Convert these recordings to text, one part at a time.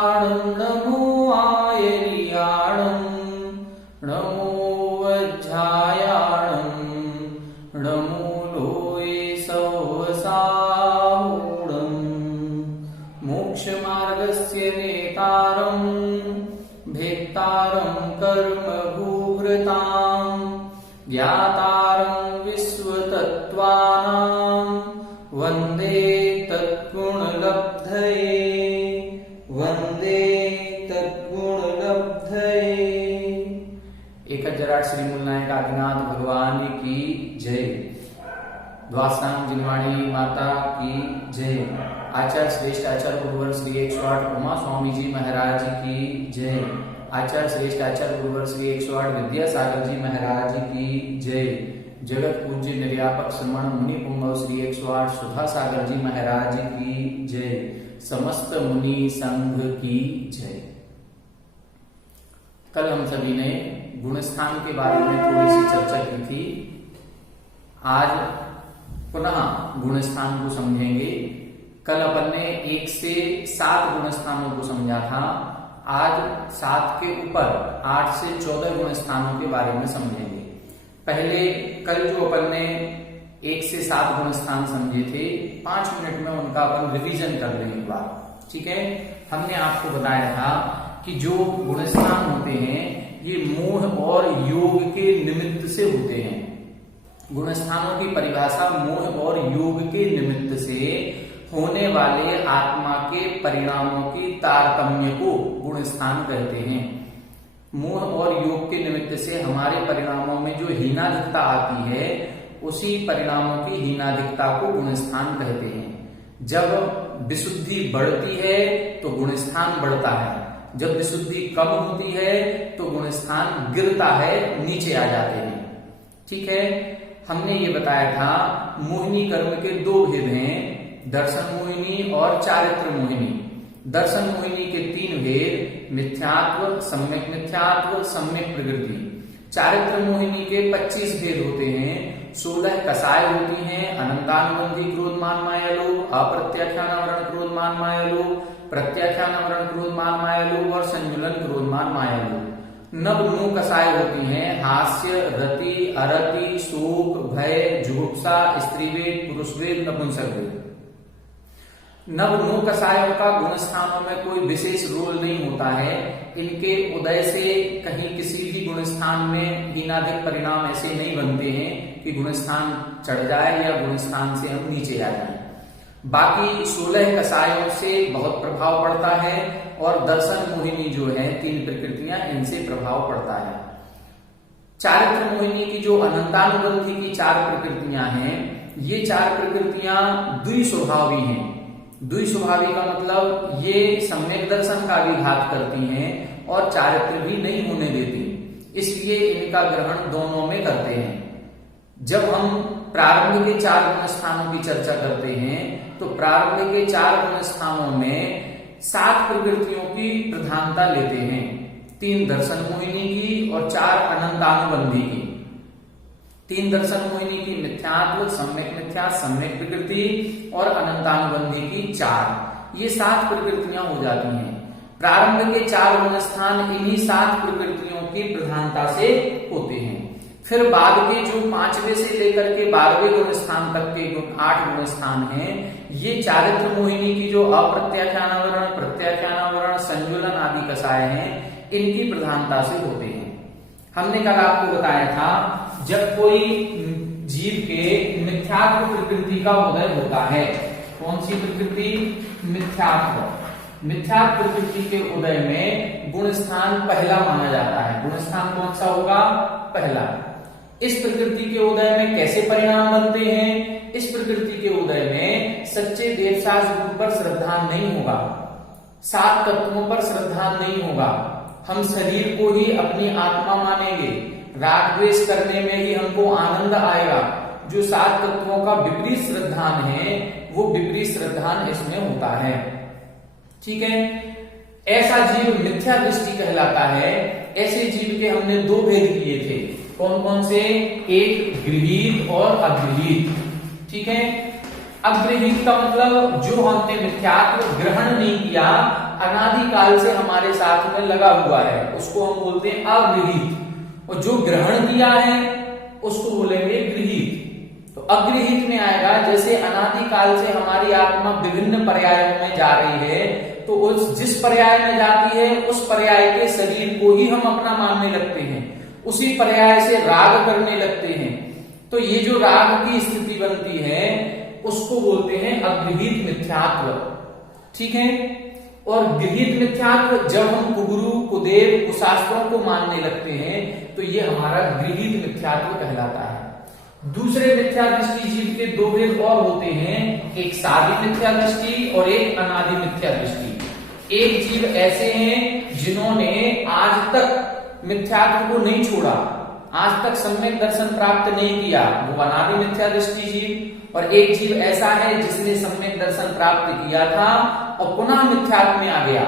नमो आयर्याणं नमो वज्रायाणं नमो लोये सौवसाहूढं मोक्षमार्गस्य नेतारं भेक्तारं कर्मभूभृतां ज्ञातारं विश्वतत्त्वानां वन्दे तद्गुणलब्धये वन्दे तद्गुणलब्धये। 1008 श्री मूलनायक आदिनाथ भगवान की जय। द्वासांग जिनवाणी माता की जय। आचार्य श्रेष्ठ आचार्य गुरुवर श्री 108 उमा स्वामी जी महाराज की जय। आचार्य श्रेष्ठ आचार्य गुरुवर श्री 108 विद्यासागर जी महाराज की जय। जगत पूज्य निर्यापक श्रमण मुनि पुंगव श्री 108 सुधा सागर जी महाराज की जय। समस्त मुनि संघ की जय। कल हम सभी ने गुणस्थान के बारे में थोड़ी सी चर्चा की थी। आज पुनः गुणस्थान को समझेंगे। कल अपन ने 1 से 7 गुणस्थानों को समझा था। आज 7 के ऊपर 8 से 14 गुणस्थानों के बारे में समझेंगे। पहले कल जो अपन ने 1 से 7 गुणस्थान समझे थे, 5 मिनट में उनका अपन रिवीजन कर लेंगे एक बार। ठीक है। हमने आपको बताया था कि जो गुणस्थान होते हैं ये मोह और योग के निमित्त से होते हैं। गुणस्थानों की परिभाषा मोह और योग के निमित्त से होने वाले आत्मा के परिणामों की तारतम्य को गुणस्थान कहते हैं। मोह और योग के निमित्त से हमारे परिणामों में जो हीनाधिकता आती है, उसी परिणामों की हीनाधिकता को गुणस्थान कहते हैं। जब विशुद्धि बढ़ती है तो गुणस्थान बढ़ता है, जब विशुद्धि कम होती है तो गुणस्थान गिरता है, नीचे आ जाते हैं। ठीक है। हमने ये बताया था मोहिनी कर्म के 2 भेद हैं, दर्शन मोहिनी और चारित्र मोहिनी। दर्शन मोहिनी के 3 भेद, मिथ्यात्व, सम्यक मिथ्यात्व, सम्यक प्रकृति। चारित्र मोहिनी के 25 भेद होते हैं। 16 कसाय होती हैं, अनंतानुबंधी क्रोधमान माया लोभ, अप्रत्याख्यानावरण क्रोधमान माया लोभ, प्रत्याख्यानावरण क्रोधमान माया लोभ और संजुलन क्रोधमान माया लोभ। 9 कसाय होती हैं, हास्य, रति, अरति, शोक, भय, जुगुप्सा, स्त्रीवेद, पुरुषवेद, नपुंसकवेद। 9 कसायों का गुणस्थानों में कोई विशेष रोल नहीं होता है। इनके उदय से कहीं किसी भी गुणस्थान में हीनाधिक परिणाम ऐसे नहीं बनते हैं कि गुणस्थान चढ़ जाए या गुणस्थान से हम नीचे आ जाए। बाकी 16 कसायों से बहुत प्रभाव पड़ता है और दर्शन मोहिनी जो है 3 प्रकृतियां, इनसे प्रभाव पड़ता है। चारित्र मोहिनी की जो अनंतानुबंधी की 4 प्रकृतियां हैं, ये 4 प्रकृतियां द्विस्वभावी हैं। द्विस्वभावी का मतलब ये सम्यक दर्शन का भी घात करती हैं और चारित्र भी नहीं होने देती, इसलिए इनका ग्रहण दोनों में करते हैं। जब हम प्रारंभ के 4 गुणस्थानों की चर्चा करते हैं तो प्रारंभ के 4 गुणस्थानों में 7 प्रकृतियों की प्रधानता लेते हैं। 3 दर्शन मोहिनी की और 4 अनंतानुबंधी की। 3 दर्शन मोहिनी की मिथ्यात्व, सम्यक मिथ्या, सम्यक प्रकृति और अनंतानुबंधी की 4। ये 7 प्रकृतियां हो जाती हैं। प्रारंभ के 4 गुणस्थान इन्हीं 7 प्रकृतियों की प्रधानता से होते हैं। फिर बाद के जो 5वें से लेकर के 12वें गुणस्थान तक के 8 गुणस्थान हैं, ये चारित्र मोहिनी की जो अप्रत्याख्यानावरण, प्रत्याख्यानावरण, संजुलन आदि कसाय हैं, इनकी प्रधानता से होते हैं। हमने कल आपको बताया था जब कोई जीव के मिथ्यात्व प्रकृति का उदय होता है, कौन सी प्रकृति? मिथ्यात्व। मिथ्यात्व प्रकृति के उदय में गुणस्थान पहला माना जाता है। गुणस्थान कौन सा होगा? पहला। इस प्रकृति के उदय में कैसे परिणाम बनते हैं? इस प्रकृति के उदय में सच्चे देवशास्त्र पर श्रद्धा नहीं होगा, 7 तत्वों पर श्रद्धा नहीं होगा। हम शरीर को ही अपनी आत्मा मानेंगे, राग द्वेष करने में ही हमको आनंद आएगा। जो 7 तत्वों का विपरीत श्रद्धान है, वो विपरीत श्रद्धान इसमें होता है। ठीक है। ऐसा जीव मिथ्या दृष्टि कहलाता है। ऐसे जीव के हमने 2 भेद किए थे। कौन कौन से? एक गृहीत और अगृहीत। ठीक है। अगृहीत का मतलब जो हमने मिथ्यात्व ग्रहण नहीं किया, अनादिकाल से हमारे साथ में लगा हुआ है उसको हम बोलते हैं अगृहीत, और जो ग्रहण किया है उसको बोलेंगे गृहीत। तो अगृहीत में आएगा जैसे अनादिकाल से हमारी आत्मा विभिन्न पर्यायों में जा रही है, तो उस जिस पर्याय में जाती है उस पर्याय के शरीर को ही हम अपना मानने लगते हैं, उसी पर्याय से राग करने लगते हैं। तो ये जो राग की स्थिति बनती है उसको बोलते हैं अगृहीत मिथ्यात्व, ठीक है। और गृहीत मिथ्यात्व जब हम कुगुरु कुदेव कुशास्त्रों को मानने लगते हैं तो ये हमारा गृहीत मिथ्यात्व कहलाता है। दूसरे मिथ्या दृष्टि जीव के दो भेद और होते हैं, एक सादी मिथ्या दृष्टि और एक अनादि मिथ्या दृष्टि। एक जीव ऐसे हैं जिन्होंने आज तक मिथ्यात्व को नहीं छोड़ा, आज तक सम्यक दर्शन प्राप्त नहीं किया, वो अनादि मिथ्या दृष्टि जीव। और एक जीव ऐसा है जिसने सम्यक दर्शन प्राप्त किया था और पुनः मिथ्यात्व में आ गया,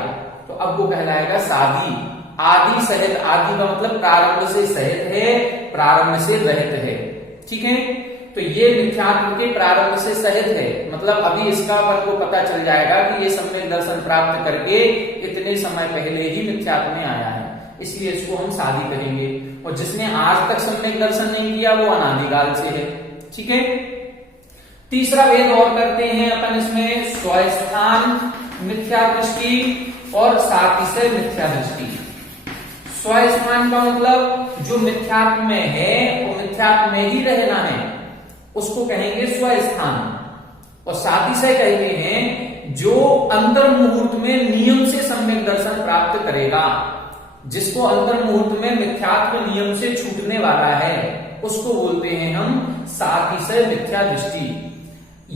तो अब वो कहलाएगा सादी। आदि सहित, आदि का मतलब प्रारंभ से सहित है, प्रारंभ से रहित है, ठीक है। तो ये मिथ्यात्व के प्रारंभ से सहित है, मतलब अभी इसका अपन को पता चल जाएगा कि ये सम्यक दर्शन प्राप्त करके इतने समय पहले ही मिथ्यात्व में आया है, इसलिए इसको हम सादी कहेंगे। और जिसने आज तक सम्यक दर्शन नहीं किया वो अनादिकाल से है, ठीक है। तीसरा भेद और करते हैं अपन इसमें, स्वस्थान मिथ्या दृष्टि और सातिशय मिथ्या दृष्टि। स्वस्थान का मतलब जो मिथ्यात्व में है वो मिथ्यात्व में ही रहना है, उसको कहेंगे स्वस्थान। और सातिशय कहते हैं जो अंतर मुहूर्त में नियम से सम्यक दर्शन प्राप्त करेगा, जिसको अंतर मुहूर्त में मिथ्यात्व नियम से छूटने वाला है उसको बोलते हैं हम सातिशय मिथ्या दृष्टि।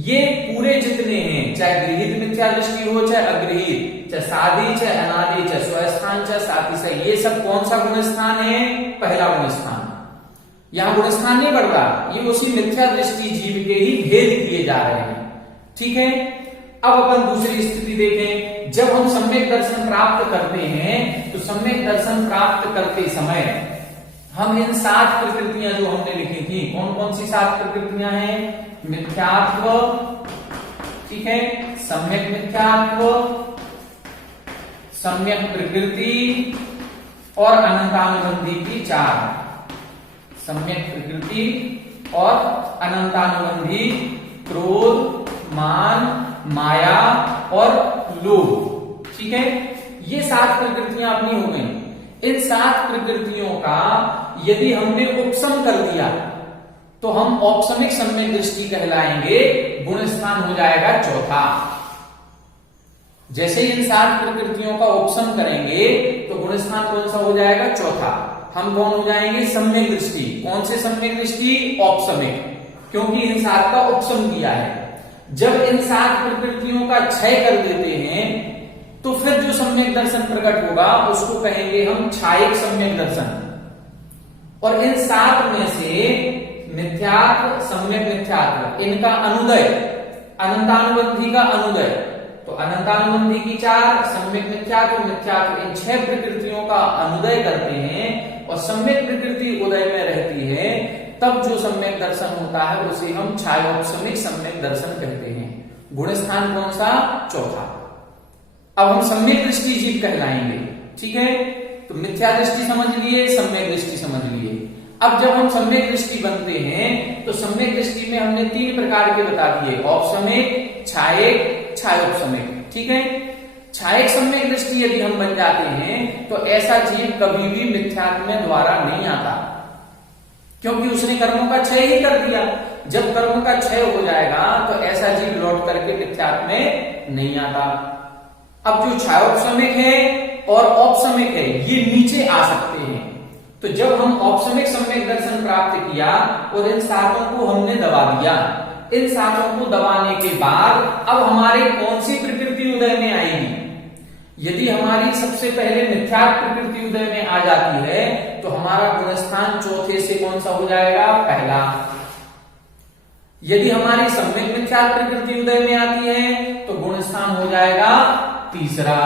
ये पूरे जितने हैं, चाहे गृहीत मिथ्या दृष्टि हो चाहे अगृहीत, चाहे सादी चाहे अनादि चाहे स्वस्थान चाहे सातिशय, ये सब कौन सा गुणस्थान है? पहला गुणस्थान। यहां गुणस्थान नहीं बढ़ रहा, ये उसी मिथ्या दृष्टि जीव के ही भेद किए जा रहे हैं, ठीक है। अब अपन दूसरी स्थिति देखें, जब हम सम्यक दर्शन प्राप्त करते हैं तो सम्यक दर्शन प्राप्त करते समय हम इन 7 प्रकृतियां जो हमने लिखी थी, कौन कौन सी 7 प्रकृतियां हैं? मिथ्यात्व, ठीक है, सम्यक मिथ्यात्व, सम्यक प्रकृति और अनंतानुबंधी की 4, सम्यक प्रकृति और अनंतानुबंधी, क्रोध, मान, माया और लोभ, ठीक है। ये 7 प्रकृतियां अपनी हो गई। इन 7 प्रकृतियों का यदि हमने उपशम कर दिया तो हम औपसमिक सम्यक दृष्टि कहलाएंगे, गुणस्थान हो जाएगा चौथा। जैसे इन 7 प्रकृतियों का उपशम करेंगे तो गुणस्थान कौन सा हो जाएगा? चौथा। हम कौन हो जाएंगे? सम्यक दृष्टि। कौन से सम्यक दृष्टि? औपसमिक, क्योंकि इन 7 का उपशम किया है। जब इन 7 प्रकृतियों का क्षय कर देते हैं तो फिर जो सम्यक दर्शन प्रकट होगा उसको कहेंगे हम छायक सम्यक दर्शन। और इन 7 में से मिथ्यात्व, सम्यक मिथ्यात्व, इनका अनुदय, अनंतानुबंधी का अनुदय, तो अनंतानुबंधी की 4, सम्यक मिथ्यात्व, मिथ्यात्व, इन 6 प्रकृतियों का अनुदय करते हैं और सम्यक प्रकृति उदय में रहती है, तब जो सम्यक दर्शन होता है उसे हम छायोपशमिक सम्यक दर्शन कहते हैं। गुणस्थान कौन सा? चौथा। अब हम सम्यक दृष्टि जीव कहलाएंगे, ठीक है। तो मिथ्या दृष्टि समझ लिए, सम्यक दृष्टि समझ लिए। अब जब हम सम्यक दृष्टि बनते हैं तो सम्यक दृष्टि में हमने 3 प्रकार के बता दिए, औपसमिक, छायक, छायोपसमिक, ठीक है। छायक सम्यक दृष्टि यदि हम बन जाते हैं तो ऐसा जीव कभी भी मिथ्यात्व में द्वारा नहीं आता, क्योंकि उसने कर्मों का क्षय ही कर दिया। जब कर्म का क्षय हो जाएगा तो ऐसा जीव लौट करके मिथ्यात्व में नहीं आता। अब जो छायोपसमिक है और औपसमिक है ये नीचे आ सकते हैं। तो जब हम औपसमिक सम्यक दर्शन प्राप्त किया और इन 7 को हमने दबा दिया, इन 7 को दबाने के बाद अब हमारे कौन सी प्रकृति उदय में आएगी? यदि हमारी सबसे पहले मिथ्यात्व प्रकृति उदय में आ जाती है तो हमारा गुणस्थान चौथे से कौन सा हो जाएगा? पहला। यदि हमारी सम्यक मिथ्यात्व प्रकृति उदय में आती है तो गुणस्थान हो जाएगा तीसरा।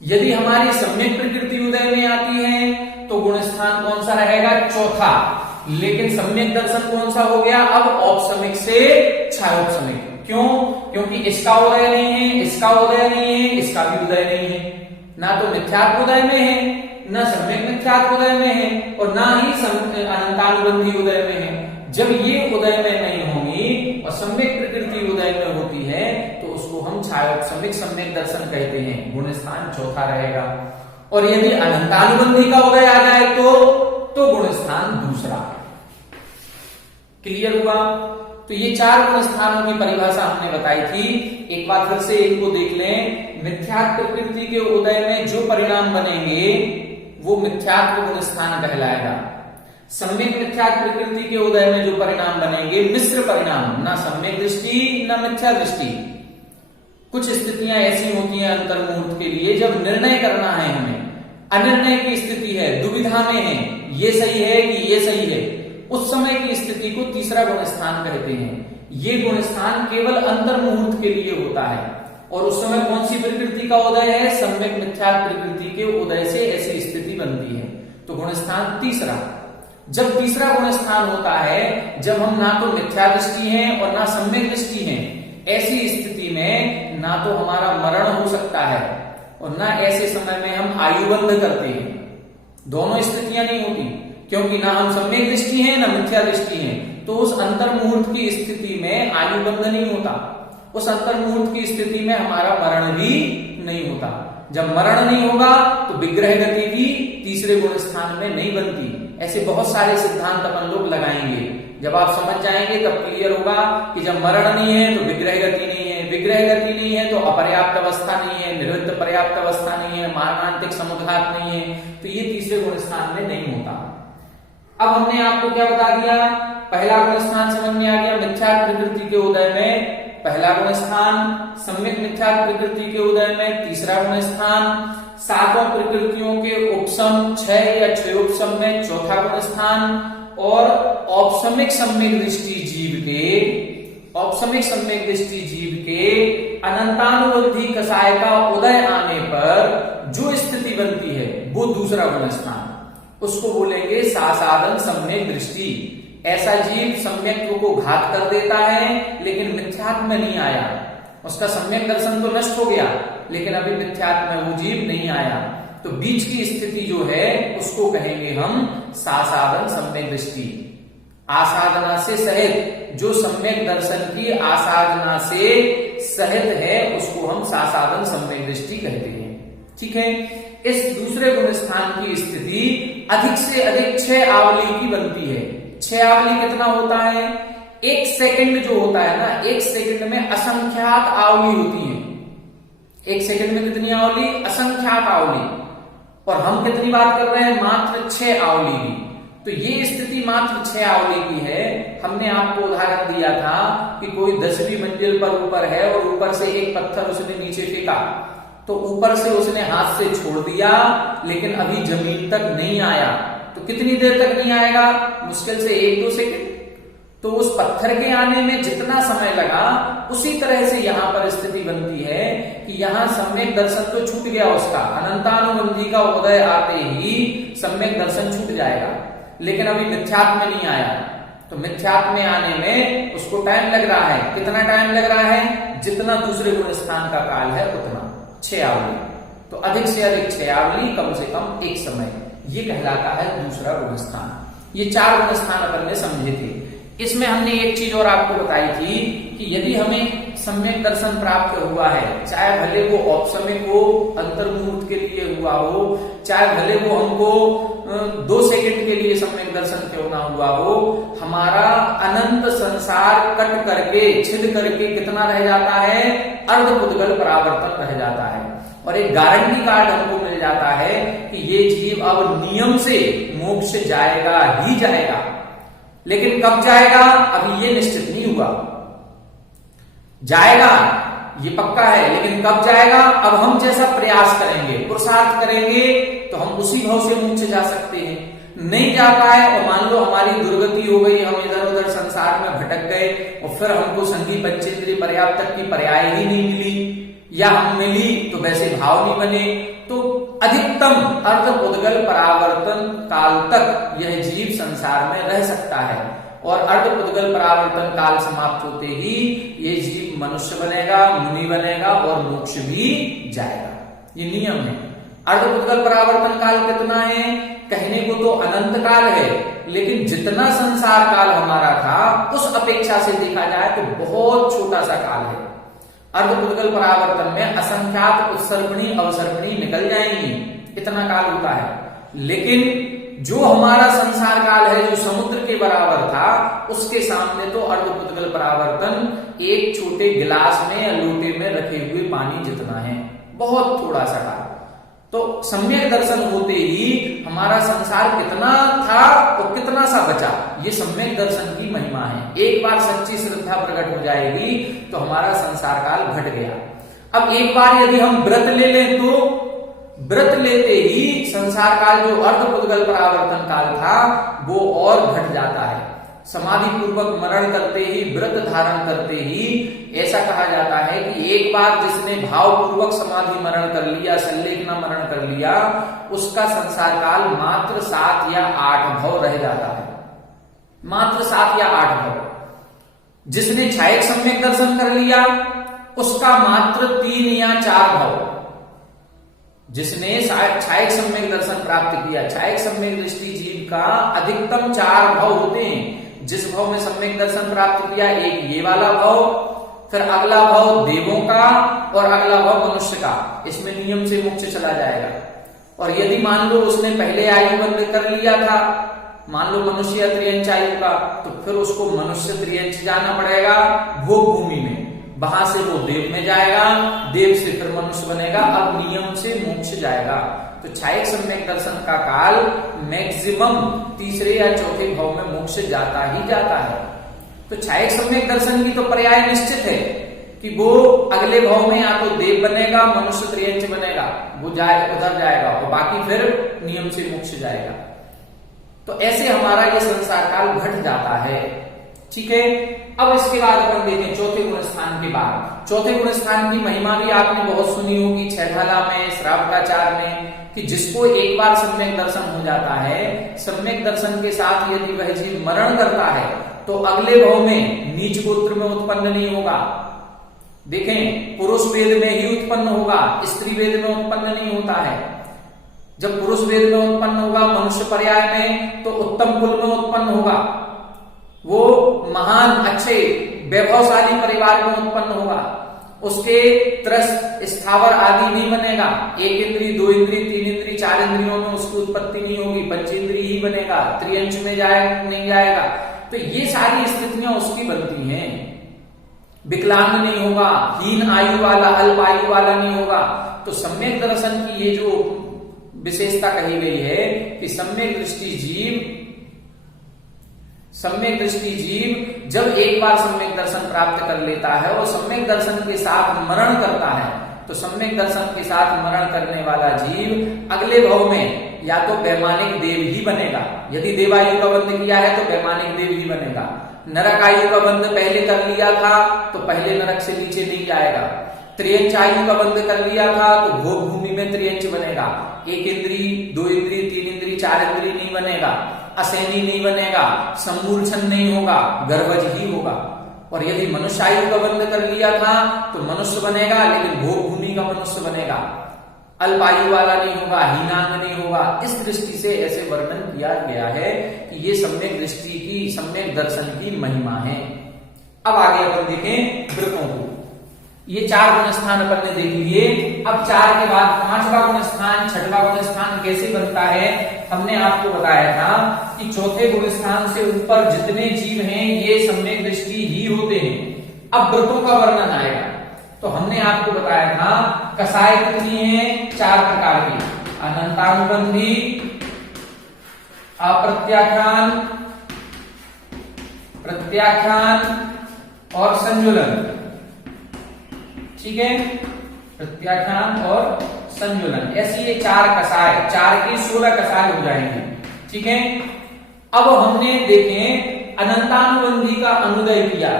यदि हमारी सम्यक प्रकृति उदय में आती है तो गुणस्थान कौन सा रहेगा? चौथा। लेकिन सम्यक दर्शन कौन सा हो गया? अब औपसमिक से छायोपसमिक, क्यों? क्योंकि इसका उदय नहीं है, इसका उदय नहीं है, इसका भी उदय नहीं है। ना तो मिथ्यात्व उदय में है, ना सम्यक मिथ्यात्व उदय में है, और ना ही अनंतानुबंधी उदय में है। जब ये उदय में नहीं होंगी और सम्यक प्रकृति उदय में होती है तो उसको हम छायोपसमिक सम्यक दर्शन कहते हैं, गुण स्थान चौथा रहेगा। और यदि अनंतानुबंधी का उदय आ जाए तो गुण स्थान दूसरा। क्लियर हुआ? तो ये 4 गुण स्थानों की परिभाषा हमने बताई थी। एक बार फिर से इनको देख लें। मिथ्यात्व प्रकृति के उदय में जो परिणाम बनेंगे वो मिथ्यात्व गुण स्थान कहलाएगा। सम्यक मिथ्यात्व प्रकृति के उदय में जो परिणाम बनेंगे मिश्र परिणाम, ना सम्यक दृष्टि ना मिथ्या दृष्टि। कुछ स्थितियां ऐसी होती हैं अंतर्मुहूर्त के लिए जब निर्णय करना है हमें, अनिर्णय की स्थिति है, दुविधा में है, ये सही है कि ये सही है, उस समय की स्थिति को तीसरा गुण स्थान कहते हैं। ये गुण स्थान केवल अंतर्मुहूर्त के लिए होता है। और उस समय कौन सी प्रकृति का उदय है? सम्यक मिथ्यात्व प्रकृति के उदय से ऐसी स्थिति बनती है। तो गुण स्थान तीसरा। जब तीसरा गुण स्थान होता है जब हम ना तो मिथ्या दृष्टि हैं और ना सम्यक दृष्टि हैं, ऐसी स्थिति में ना तो हमारा मरण हो सकता है और ना ऐसे समय में हम आयुबंध करते हैं। दोनों स्थितियां नहीं होती, क्योंकि ना हम सम्यक दृष्टि हैं ना मिथ्या दृष्टि हैं। तो उस अंतर्मुहूर्त की स्थिति में आयुबंध नहीं होता, उस अंतर्मुहूर्त की स्थिति में हमारा मरण भी नहीं होता। जब मरण नहीं होगा तो विग्रह गति भी तीसरे गुण स्थान में नहीं बनती। ऐसे बहुत सारे सिद्धांत अपन लोग लगाएंगे। जब आप समझ जाएंगे तब क्लियर होगा कि जब मरण नहीं है तो विग्रह गति नहीं है, विग्रह गति नहीं है तो अपर्याप्त अवस्था नहीं है, निरुद्ध पर्याप्त अवस्था नहीं है, मारणांतिक समुद्घात नहीं है, तो ये तीसरे गुण स्थान में नहीं होता। अब हमने आपको क्या बता दिया? पहला गुण स्थान समझ में आ गया। मिथ्यात्व प्रकृति के उदय में पहला गुण स्थान, सम्यक मिथ्यात्व प्रकृति के उदय में तीसरा गुण स्थान, सातों प्रकृतियों के उपसम 6 या 6 उपसम में चौथा गुण स्थान, और औपसमिक सम्यक दृष्टि जीव के अनंतानुबंधी कसाय का उदय आने पर जो स्थिति बनती है वो दूसरा गुण स्थान, उसको बोलेंगे सासाधन सम्यक दृष्टि। ऐसा जीव सम्यक्त्व को घात कर देता है लेकिन मिथ्यात्व में नहीं आया, उसका सम्यक दर्शन तो नष्ट हो गया लेकिन अभी मिथ्यात्व में वो जीव नहीं आया। तो बीच की स्थिति जो है उसको कहेंगे हम सासाधन सम्यक दृष्टि। आसाधना से सहित, जो सम्यक दर्शन की आसाधना से सहित है उसको हम सासाधन सम्यक दृष्टि कहते हैं। ठीक है। इस दूसरे गुण स्थान की स्थिति अधिक से अधिक 6 आवली की बनती है। 6 आवली कितना होता है? 1 सेकंड जो होता है ना, 1 सेकंड में असंख्यात आवली होती है। 1 सेकंड में कितनी आवली? असंख्यात आवली। और हम कितनी बात कर रहे हैं? मात्र 6 आवली की। तो ये स्थिति मात्र 6 आवली की है। हमने आपको उदाहरण दिया था कि कोई 10वीं मंजिल पर ऊपर है और ऊपर से एक पत्थर उसने नीचे फेंका, तो ऊपर से उसने हाथ से छोड़ दिया लेकिन अभी जमीन तक नहीं आया। तो कितनी देर तक नहीं आएगा? मुश्किल से 1-2 सेकंड। तो उस पत्थर के आने में जितना समय लगा उसी तरह से यहाँ पर स्थिति बनती है कि यहाँ सम्यक दर्शन तो छूट गया उसका, अनंतानुबंधी का उदय आते ही सम्यक दर्शन छूट जाएगा, लेकिन अभी मिथ्यात्व में नहीं आया। तो मिथ्यात्व में आने में उसको टाइम लग रहा है। कितना टाइम लग रहा है? जितना दूसरे गुण स्थान का काल है उतना, 6 आवली। तो अधिक से अधिक 6 आवली, कम से कम एक समय, ये कहलाता है दूसरा गुण स्थान। ये 4 गुण स्थान अपन ने समझे थे। इसमें हमने एक चीज और आपको बताई थी कि यदि हमें सम्यक दर्शन प्राप्त हुआ है, चाहे भले वो औपसमिक हो, अंतर्मुहूर्त के लिए हुआ हो, चाहे भले वो हमको 2 सेकंड के लिए सम्यक दर्शन क्यों ना हुआ हो, हमारा अनंत संसार कट करके, छिद करके कितना रह जाता है? अर्धपुद्गल परावर्तन रह जाता है। और एक गारंटी कार्ड हमको मिल जाता है कि ये जीव अब नियम से मोक्ष जाएगा ही जाएगा। लेकिन कब जाएगा अभी ये निश्चित नहीं हुआ। जाएगा ये पक्का है, लेकिन कब जाएगा? अब हम जैसा प्रयास करेंगे, पुरुषार्थ करेंगे तो हम उसी भाव से मोक्ष जा सकते हैं। नहीं जा पाए और मान लो हमारी दुर्गति हो गई, हम इधर उधर संसार में भटक गए और फिर हमको संगी पंचेंद्रिय पर्याप्त तक की पर्याय ही नहीं मिली, या हम मिली तो वैसे भाव नहीं बने, तो अधिकतम अर्धपुद्गल परावर्तन काल तक यह जीव संसार में रह सकता है। और अर्धपुद्गल परावर्तन काल समाप्त होते ही ये जीव मनुष्य बनेगा, मुनि बनेगा और मोक्ष भी जाएगा। ये नियम है। अर्धपुद्गल परावर्तन काल कितना है? कहने को तो अनंत काल है, लेकिन जितना संसार काल हमारा था उस अपेक्षा से देखा जाए तो बहुत छोटा सा काल है। अर्धपुद्गल परावर्तन में असंख्यात उत्सर्पणी अवसर्पणी निकल जाएंगी, इतना काल होता है। लेकिन जो हमारा संसार काल है, जो समुद्र के बराबर था, उसके सामने तो अर्धपुद्गल परावर्तन एक छोटे गिलास में या लोटे में रखे हुए पानी जितना है, बहुत थोड़ा सा काल। तो सम्यक दर्शन होते ही हमारा संसार कितना था और कितना सा बचा, ये सम्यक दर्शन की महिमा है। एक बार सच्ची श्रद्धा प्रकट हो जाएगी तो हमारा संसार काल घट गया। अब एक बार यदि हम व्रत ले लें तो व्रत लेते ही संसार काल जो अर्धपुद्गल परावर्तन काल था वो और घट जाता है। समाधि पूर्वक मरण करते ही, व्रत धारण करते ही ऐसा कहा जाता है कि एक बार जिसने भाव पूर्वक समाधि मरण कर लिया, संलेखना मरण कर लिया, उसका संसार काल मात्र 7 या 8 भव रह जाता है, मात्र 7 या 8 भव। जिसने छायक सम्यक दर्शन कर लिया उसका मात्र 3 या 4 भव। जिसने छायक सम्यक दर्शन प्राप्त किया, छायक सम्यक दृष्टि जीव का अधिकतम 4 भव होते हैं। जिस भव में सम्यक दर्शन प्राप्त किया, एक ये वाला भव, फिर अगला भव देवों का और अगला भव मनुष्य का, इसमें नियम से मोक्ष चला जाएगा। और यदि मान लो उसने पहले आयु बंद कर लिया था, मान लो मनुष्य या त्रियंच आयु का, तो फिर उसको मनुष्य त्रियंच जाना पड़ेगा भोग भूमि में, वहां से वो देव में जाएगा, देव से फिर मनुष्य बनेगा, अब नियम से मोक्ष जाएगा। तो छायक सम्यक दर्शन का काल मैक्सिमम तीसरे या चौथे भाव में मोक्ष जाता ही जाता है। तो छायक सम्यक दर्शन की तो पर्याय निश्चित है कि वो अगले भाव में या तो देव बनेगा, मनुष्य त्रियंच बनेगा, वो जाएगा उधर जाएगा और बाकी फिर नियम से मोक्ष जाएगा। तो ऐसे हमारा ये संसार काल घट जाता है। ठीक है, अब इसके बाद अपन देखें चौथे गुण स्थान के बाद। चौथे गुण स्थान की महिमा भी आपने बहुत सुनी होगी, छहढाला में, श्रावकाचार में, कि जिसको एक बार सम्यक दर्शन हो जाता है, सम्यक दर्शन के साथ यदि वह जीव मरण करता है तो अगले भाव में नीच गोत्र में उत्पन्न नहीं होगा। देखें, पुरुष वेद में ही उत्पन्न होगा, स्त्री वेद में उत्पन्न नहीं होता है। जब पुरुष वेद में उत्पन्न होगा मनुष्य पर्याय में, तो उत्तम कुल में उत्पन्न होगा, वो महान अच्छे वैभवशाली परिवार में उत्पन्न होगा। उसके त्रस्त स्थावर आदि नहीं बनेगा, 1 इंद्री 2 इंद्री 3 इंद्री 4 इंद्रियों में उसकी उत्पत्ति नहीं होगी, पंचेंद्री ही बनेगा, त्रियंच में नहीं जाएगा। तो ये सारी स्थितियां उसकी बनती हैं। विकलांग नहीं होगा, हीन आयु वाला, अल्प आयु वाला नहीं होगा। तो सम्यक दर्शन की ये जो विशेषता कही गई है कि सम्यक दृष्टि जीव जब एक बार सम्यक दर्शन प्राप्त कर लेता है और सम्यक दर्शन के साथ मरण करता है, तो सम्यक दर्शन के साथ मरण करने वाला जीव अगले भव में या तो वैमानिक देव ही बनेगा, यदि देवायु का बंध किया है तो वैमानिक देव ही बनेगा। नरक आयु का बंध पहले कर लिया था तो पहले नरक से नीचे नहीं जाएगा। त्रियंच आयु का बंध कर लिया था तो भोग भूमि में त्रियंच बनेगा। 1 इंद्री 2 इंद्री 3 इंद्री 4 इंद्री नहीं बनेगा, असैनी नहीं बनेगा, सम्मूर्छन नहीं होगा, गर्भज ही होगा। और यदि मनुष्य आयु का बंध कर लिया था तो मनुष्य बनेगा, लेकिन भोग भूमि का मनुष्य बनेगा, अल्प आयु वाला नहीं होगा, हीनांग नहीं होगा। इस दृष्टि से ऐसे वर्णन किया गया है कि ये सम्यक दृष्टि की, सम्यक दर्शन की महिमा है। अब आगे अपन देखें व्रतों को। ये 4 गुण स्थान अपन ने देख लिए। अब 4 के बाद 5वां गुण स्थान, 6वां गुण स्थान कैसे बनता है, हमने आपको बताया था कि चौथे गुण स्थान से ऊपर जितने जीव हैं ये सम्यक दृष्टि ही होते हैं। अब व्रतों का वर्णन आएगा। तो हमने आपको बताया था कसाय कितनी है, 4 प्रकार की, अनंतानुबंधी, अप्रत्याख्यान, प्रत्याख्यान और संजुलन। ठीक है, प्रत्याख्यान और संजुलन, ऐसी ये 4 कसाय, 4 की 16 कसाय हो जाएंगे। ठीक है, अब हमने देखें अनंतानुबंधी का अनुदय किया।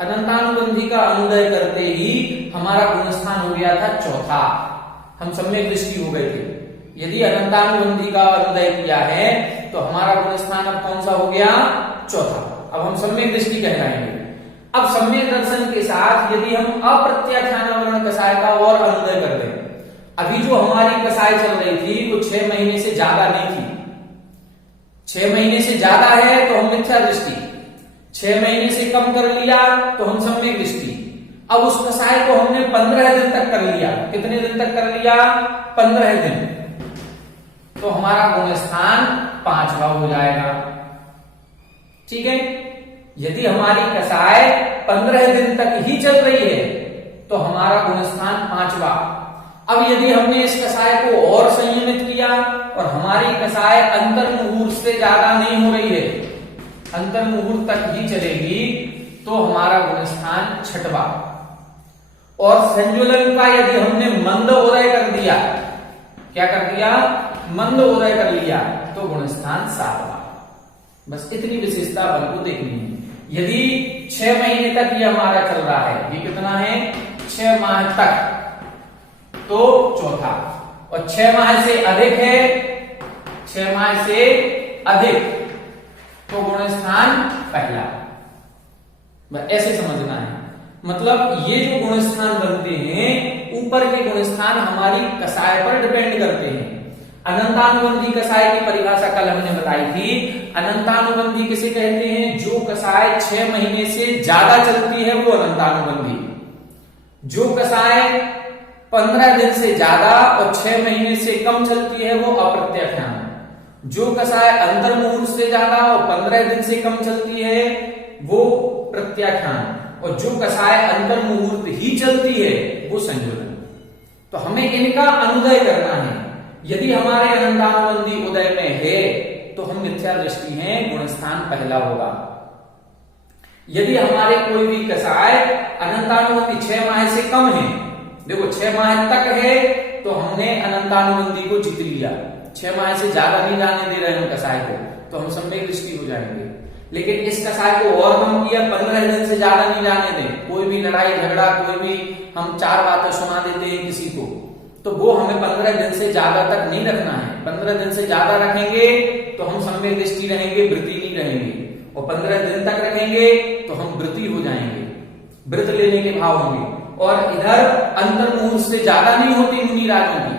अनंतानुबंधी का अनुदय करते ही हमारा गुणस्थान हो गया था 4था, हम सम्यक दृष्टि हो गए थे। यदि अनंतानुबंधी का अनुदय किया है तो हमारा गुणस्थान अब कौन सा हो गया, 4था। अब हम सम्यक दृष्टि कहलाएंगे। अब सम्यक दर्शन के साथ यदि हम अप्रत्याख्यान कसाय का और अनुदय कर दें, अभी जो हमारी कसाय चल रही थी वो 6 महीने से ज्यादा नहीं थी, 6 महीने से ज्यादा है तो हम मिथ्या दृष्टि, 6 महीने से कम कर लिया तो हम सम्यक दृष्टि। अब उस कसाय को हमने 15 दिन तक कर लिया, कितने दिन तक कर लिया? 15 दिन, तो हमारा गुण स्थान 5वां हो जाएगा। ठीक है, यदि हमारी कसाय 15 दिन तक ही चल रही है तो हमारा गुण स्थान 5वां। अब यदि हमने इस कसाय को और संयमित किया और हमारी कसाय अंतर मुहूर्त से ज्यादा नहीं हो रही है, अंतर मुहूर्त तक ही चलेगी, तो हमारा गुण स्थान 6वां। और संजुलन का यदि हमने मंद उदय कर दिया, क्या कर दिया? मंद उदय कर लिया, तो गुण स्थान 7वां। बस इतनी विशेषता बल को देखनी है। यदि 6 महीने तक ये हमारा चल रहा है, ये कितना है? 6 माह तक, तो चौथा। और 6 माह से अधिक है, 6 माह से अधिक, तो गुण स्थान पहला। ऐसे समझना है, मतलब ये जो गुण स्थान बनते हैं, ऊपर के गुण स्थान हमारी कसाय पर डिपेंड करते हैं। अनंतानुबंधी कसाय की परिभाषा कल हमने बताई थी। अनंतानुबंधी किसे कहते हैं? जो कसाय 6 महीने से ज्यादा चलती है वो अनंतानुबंधी। जो कसाय 15 दिन से ज्यादा और 6 महीने से कम चलती है वो अप्रत्याख्यान। जो कसाय अंतर मुहूर्त से ज्यादा और 15 दिन से कम चलती है वो प्रत्याख्यान, और जो कसाय अंतर मुहूर्त ही चलती है वो संजुलन। तो हमें इनका अनुदय करना है। यदि हमारे अनंतानुबंधी उदय में है तो हम मिथ्या दृष्टि हैं, गुण स्थान पहला होगा। यदि हमारे कोई भी कसाय अनंतानुबंधी 6 माह से कम है, देखो 6 माह तक है तो हमने अनंतानुबंधी को जीत लिया, 6 माह से ज्यादा नहीं जाने दे रहे हैं कसाय को, तो हम सम्यक दृष्टि हो जाएंगे। लेकिन इस कसाय को और कम किया, 15 दिन से ज्यादा नहीं जाने दें, कोई भी लड़ाई झगड़ा, कोई भी हम 4 बातें सुना देते हैं किसी को, तो वो हमें 15 दिन से ज्यादा तक नहीं रखना है। 15 दिन से ज्यादा रखेंगे तो हम सम्यक दृष्टि रहेंगे, वृत्ति नहीं रहेंगे, और 15 दिन तक रखेंगे तो हम वृत्ति हो जाएंगे, व्रत लेने के भाव होंगे। और इधर अंतर मुहूर्त से ज्यादा नहीं होती मुनि राजों की,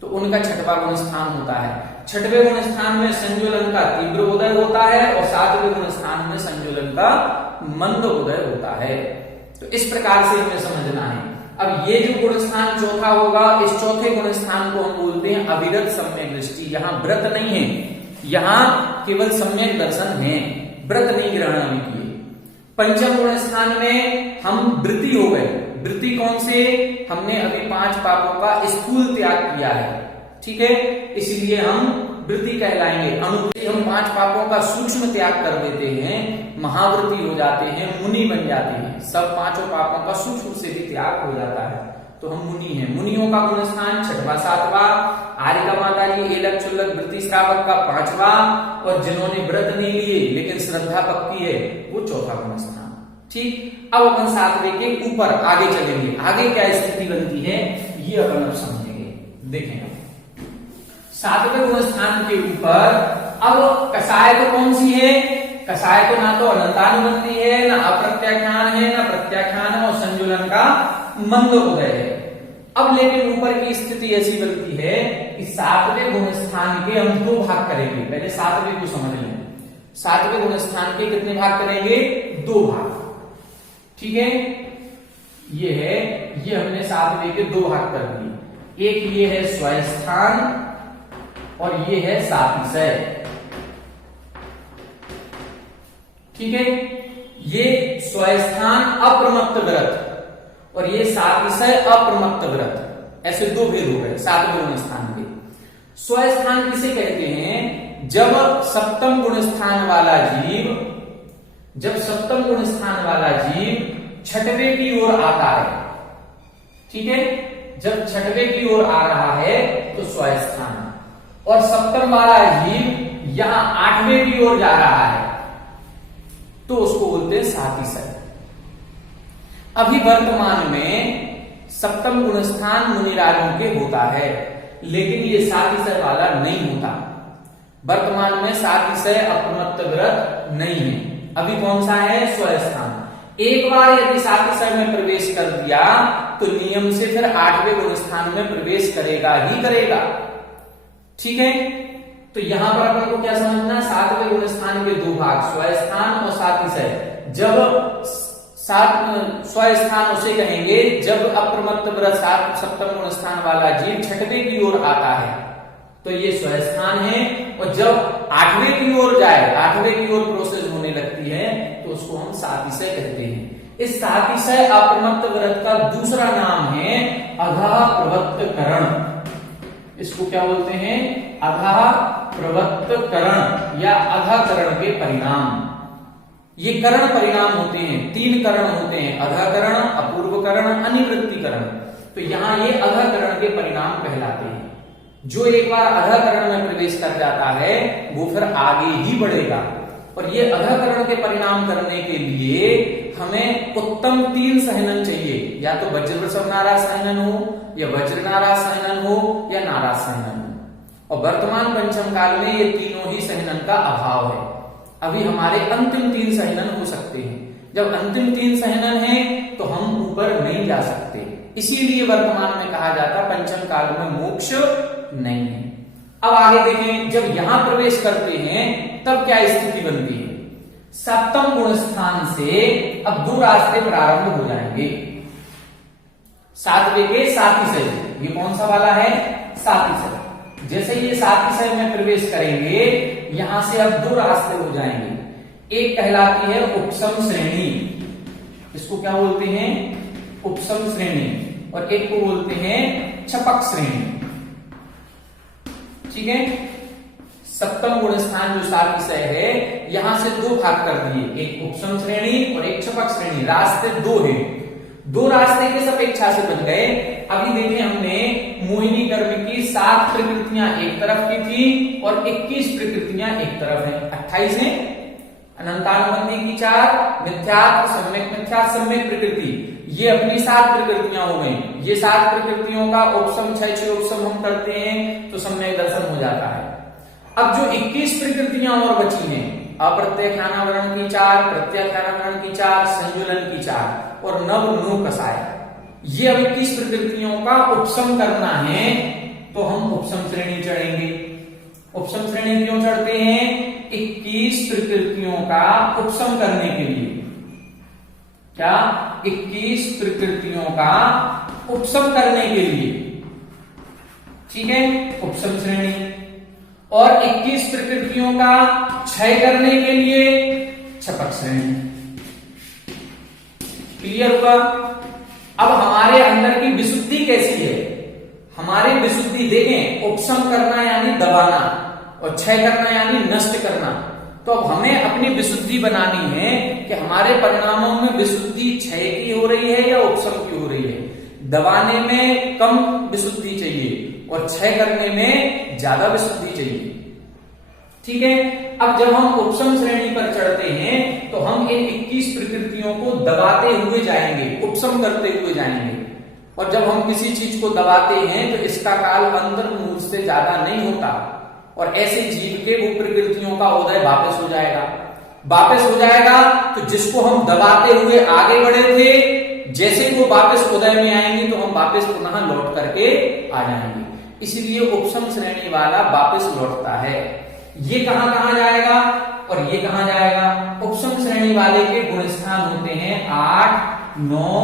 तो उनका 6वां गुण स्थान होता है। 6वें गुण स्थान में संजुलन का तीव्र उदय होता है और 7वें गुण स्थान में संजुलन का मंद उदय होता है। तो इस प्रकार से हमें समझना है। अब ये जो गुण स्थान चौथा होगा, इस चौथे गुण स्थान को हम बोलते हैं अविरत सम्यक दृष्टि। यहाँ व्रत नहीं है, यहाँ केवल सम्यक दर्शन है, व्रत नहीं ग्रहण अभी किए। पंचम गुण स्थान में हम वृत्ति हो गए। वृत्ति कौन से? हमने अभी 5 पापों का स्थूल त्याग किया है, ठीक है, इसलिए हम वृत्ति कहलाएंगे। अनुवृत्ति हम 5 पापों का सूक्ष्म त्याग कर देते हैं, महावृत्ति हो जाते हैं, मुनि बन जाते हैं। सब 5 पापों का सूक्ष्म से भी त्याग हो जाता है, तो हम मुनि हैं। मुनियों का गुण स्थान 6वां 7वां। आर्य का माता जी एलक चुल्लक वृत्ति श्रावक का 5वां, और जिन्होंने व्रत नहीं लिए लेकिन श्रद्धा पक्की है वो 4था गुण स्थान। ठीक, अब अपन 7वें के ऊपर आगे चलेंगे। आगे क्या स्थिति बनती है ये अपन अब समझेंगे, देखेंगे। 7वें गुण स्थान के ऊपर अब कसाय तो कौन सी है? कसाय तो ना तो अनंतानुबंधी है, ना अप्रत्याख्यान है, ना प्रत्याख्यान है, और संजुलन का मंद उदय है। अब लेकिन ऊपर की स्थिति ऐसी बनती है कि 7वें गुण स्थान के हम 2 भाग करेंगे। पहले 7वें को समझ लें। 7वें गुण स्थान के कितने भाग करेंगे? 2 भाग, ठीक है। ये है, ये हमने 7वें के 2 भाग कर दिए। एक ये है स्वस्थान और ये है सातिशय, ठीक है। ये स्वस्थान अप्रमत्त व्रत और ये सातिशय अप्रमत्त व्रत, ऐसे 2 भेद हो गए 7वें गुण स्थान के। स्वस्थान किसे कहते हैं? जब सप्तम गुण स्थान वाला जीव, जब सप्तम गुण स्थान वाला जीव 6वें की ओर आता है, ठीक है, जब 6वें की ओर आ रहा है तो स्वस्थान, और सप्तम वाला जीव यहां 8वें की ओर जा रहा है तो उसको बोलते हैं सातिशय। अभी वर्तमान में सप्तम गुण स्थान मुनिराजों के होता है, लेकिन ये सातिशय वाला नहीं होता। वर्तमान में सातिशय अप्रमत्त व्रत नहीं है, अभी कौन सा है? स्वस्थान। एक बार यदि सातिशय में प्रवेश कर दिया तो नियम से फिर 8वें गुणस्थान में प्रवेश करेगा ही करेगा। ठीक है, तो यहां पर अपन को क्या समझना? 7वें गुणस्थान के दो भाग, स्वस्थान और सातिशय। जब स्वस्थान उसे कहेंगे जब अप्रमत्त व्रत 7वें गुणस्थान वाला जीव 6वें की ओर आता है तो ये स्वस्थान है, और जब 8वें की ओर जाए, 8वें की ओर प्रोसेस होने लगती है तो उसको हम सातिशय कहते हैं। इस सातिशय अप्रमत्त व्रत का दूसरा नाम है अघा प्रवत्तकरण। इसको क्या बोलते हैं? अघा प्रवत्तकरण या अघाकरण के परिणाम। ये करण परिणाम होते हैं, 3 करण होते हैं, अघाकरण, अपूर्वकरण, अनिवृत्तिकरण। तो यहां ये अघाकरण के परिणाम कहलाते हैं। जो एक बार अघाकरण में प्रवेश कर जाता है वो फिर आगे ही बढ़ेगा। और ये अघाकरण के परिणाम करने के लिए हमें उत्तम 3 सहनन चाहिए, या तो वज्रवृषभ नाराज सहनन हो, या वज्र नाराज सहनन हो, या नाराज सहनन हो। और वर्तमान पंचम काल में ये तीनों ही सहनन का अभाव है। अभी हमारे अंतिम 3 सहनन हो सकते हैं। जब अंतिम 3 सहनन है तो हम ऊपर नहीं जा सकते, इसीलिए वर्तमान में कहा जाता पंचम काल में मोक्ष नहीं है। अब आगे देखें, जब यहां प्रवेश करते हैं तब क्या स्थिति बनती है? 7वें गुणस्थान से अब 2 रास्ते प्रारंभ हो जाएंगे। 7वें के सातिशय, ये कौन सा वाला है? सातिशय। जैसे ये सातिशय में प्रवेश करेंगे यहां से अब 2 रास्ते हो जाएंगे। एक कहलाती है उपसम श्रेणी, इसको क्या बोलते हैं? उपसम श्रेणी। और एक को बोलते हैं छपक श्रेणी। ठीक है, 7वें गुणस्थान जो सातिशय है यहां से 2 भाग कर दिए, एक उपसम श्रेणी और एक छपक श्रेणी। रास्ते 2 है, 2 रास्ते के अपेक्षा से बन गए। अभी देखें, हमने मोहिनी कर्म की 7 प्रकृतियां एक तरफ की थी और 21 प्रकृतियां एक तरफ है। 28 है अनंतानुबंधी की 4, मिथ्यात्व, सम्यक मिथ्यात्व, सम्यक प्रकृति, ये अपनी 7 प्रकृतियां हो गई। ये 7 प्रकृतियों का उपसम 6 उपसम हम करते हैं तो सम्यक दर्शन हो जाता है। अब जो 21 प्रकृतियां और बची हैं, अप्रत्याख्यानावरण की 4, प्रत्याख्यानावरण की 4, संजुलन की 4 और नव नो कसाय, ये अब 21 प्रकृतियों का उपसम करना है तो हम उपसम श्रेणी चढ़ेंगे। उपसम श्रेणी क्यों चढ़ते हैं? 21 प्रकृतियों का उपसम करने के लिए। क्या? 21 प्रकृतियों का उपसम करने के लिए। ठीक है, उपसम श्रेणी। और 21 प्रकृतियों का क्षय करने के लिए छपक श्रेणी। क्लियर हुआ? अब हमारे अंदर की विशुद्धि कैसी है? हमारी विशुद्धि देखें, उपसम करना यानी दबाना और क्षय करना यानी नष्ट करना। तो अब हमें अपनी विशुद्धि बनानी है कि हमारे परिणामों में विशुद्धि क्षय की हो रही है या उपसम की हो रही है। दबाने में कम विशुद्धि चाहिए और क्षय करने में ज्यादा विशुद्धि चाहिए। ठीक है, अब जब हम उपसम श्रेणी पर चढ़ते हैं तो हम इन 21 प्रकृतियों को दबाते हुए जाएंगे, उपसम करते हुए जाएंगे। और जब हम किसी चीज को दबाते हैं तो इसका काल अंतर मुहूर्त से ज्यादा नहीं होता और ऐसे जीव के वो प्रकृतियों का उदय वापस हो जाएगा। वापस हो जाएगा तो जिसको हम दबाते हुए आगे बढ़े थे, जैसे वो वापस उदय में आएंगे तो हम वापस पुनः लौट करके आ जाएंगे। इसलिए उपसम श्रेणी वाला वापस लौटता है। ये कहां कहां जाएगा और ये कहां जाएगा? उपसम श्रेणी वाले के गुणस्थान होते हैं 8, 9,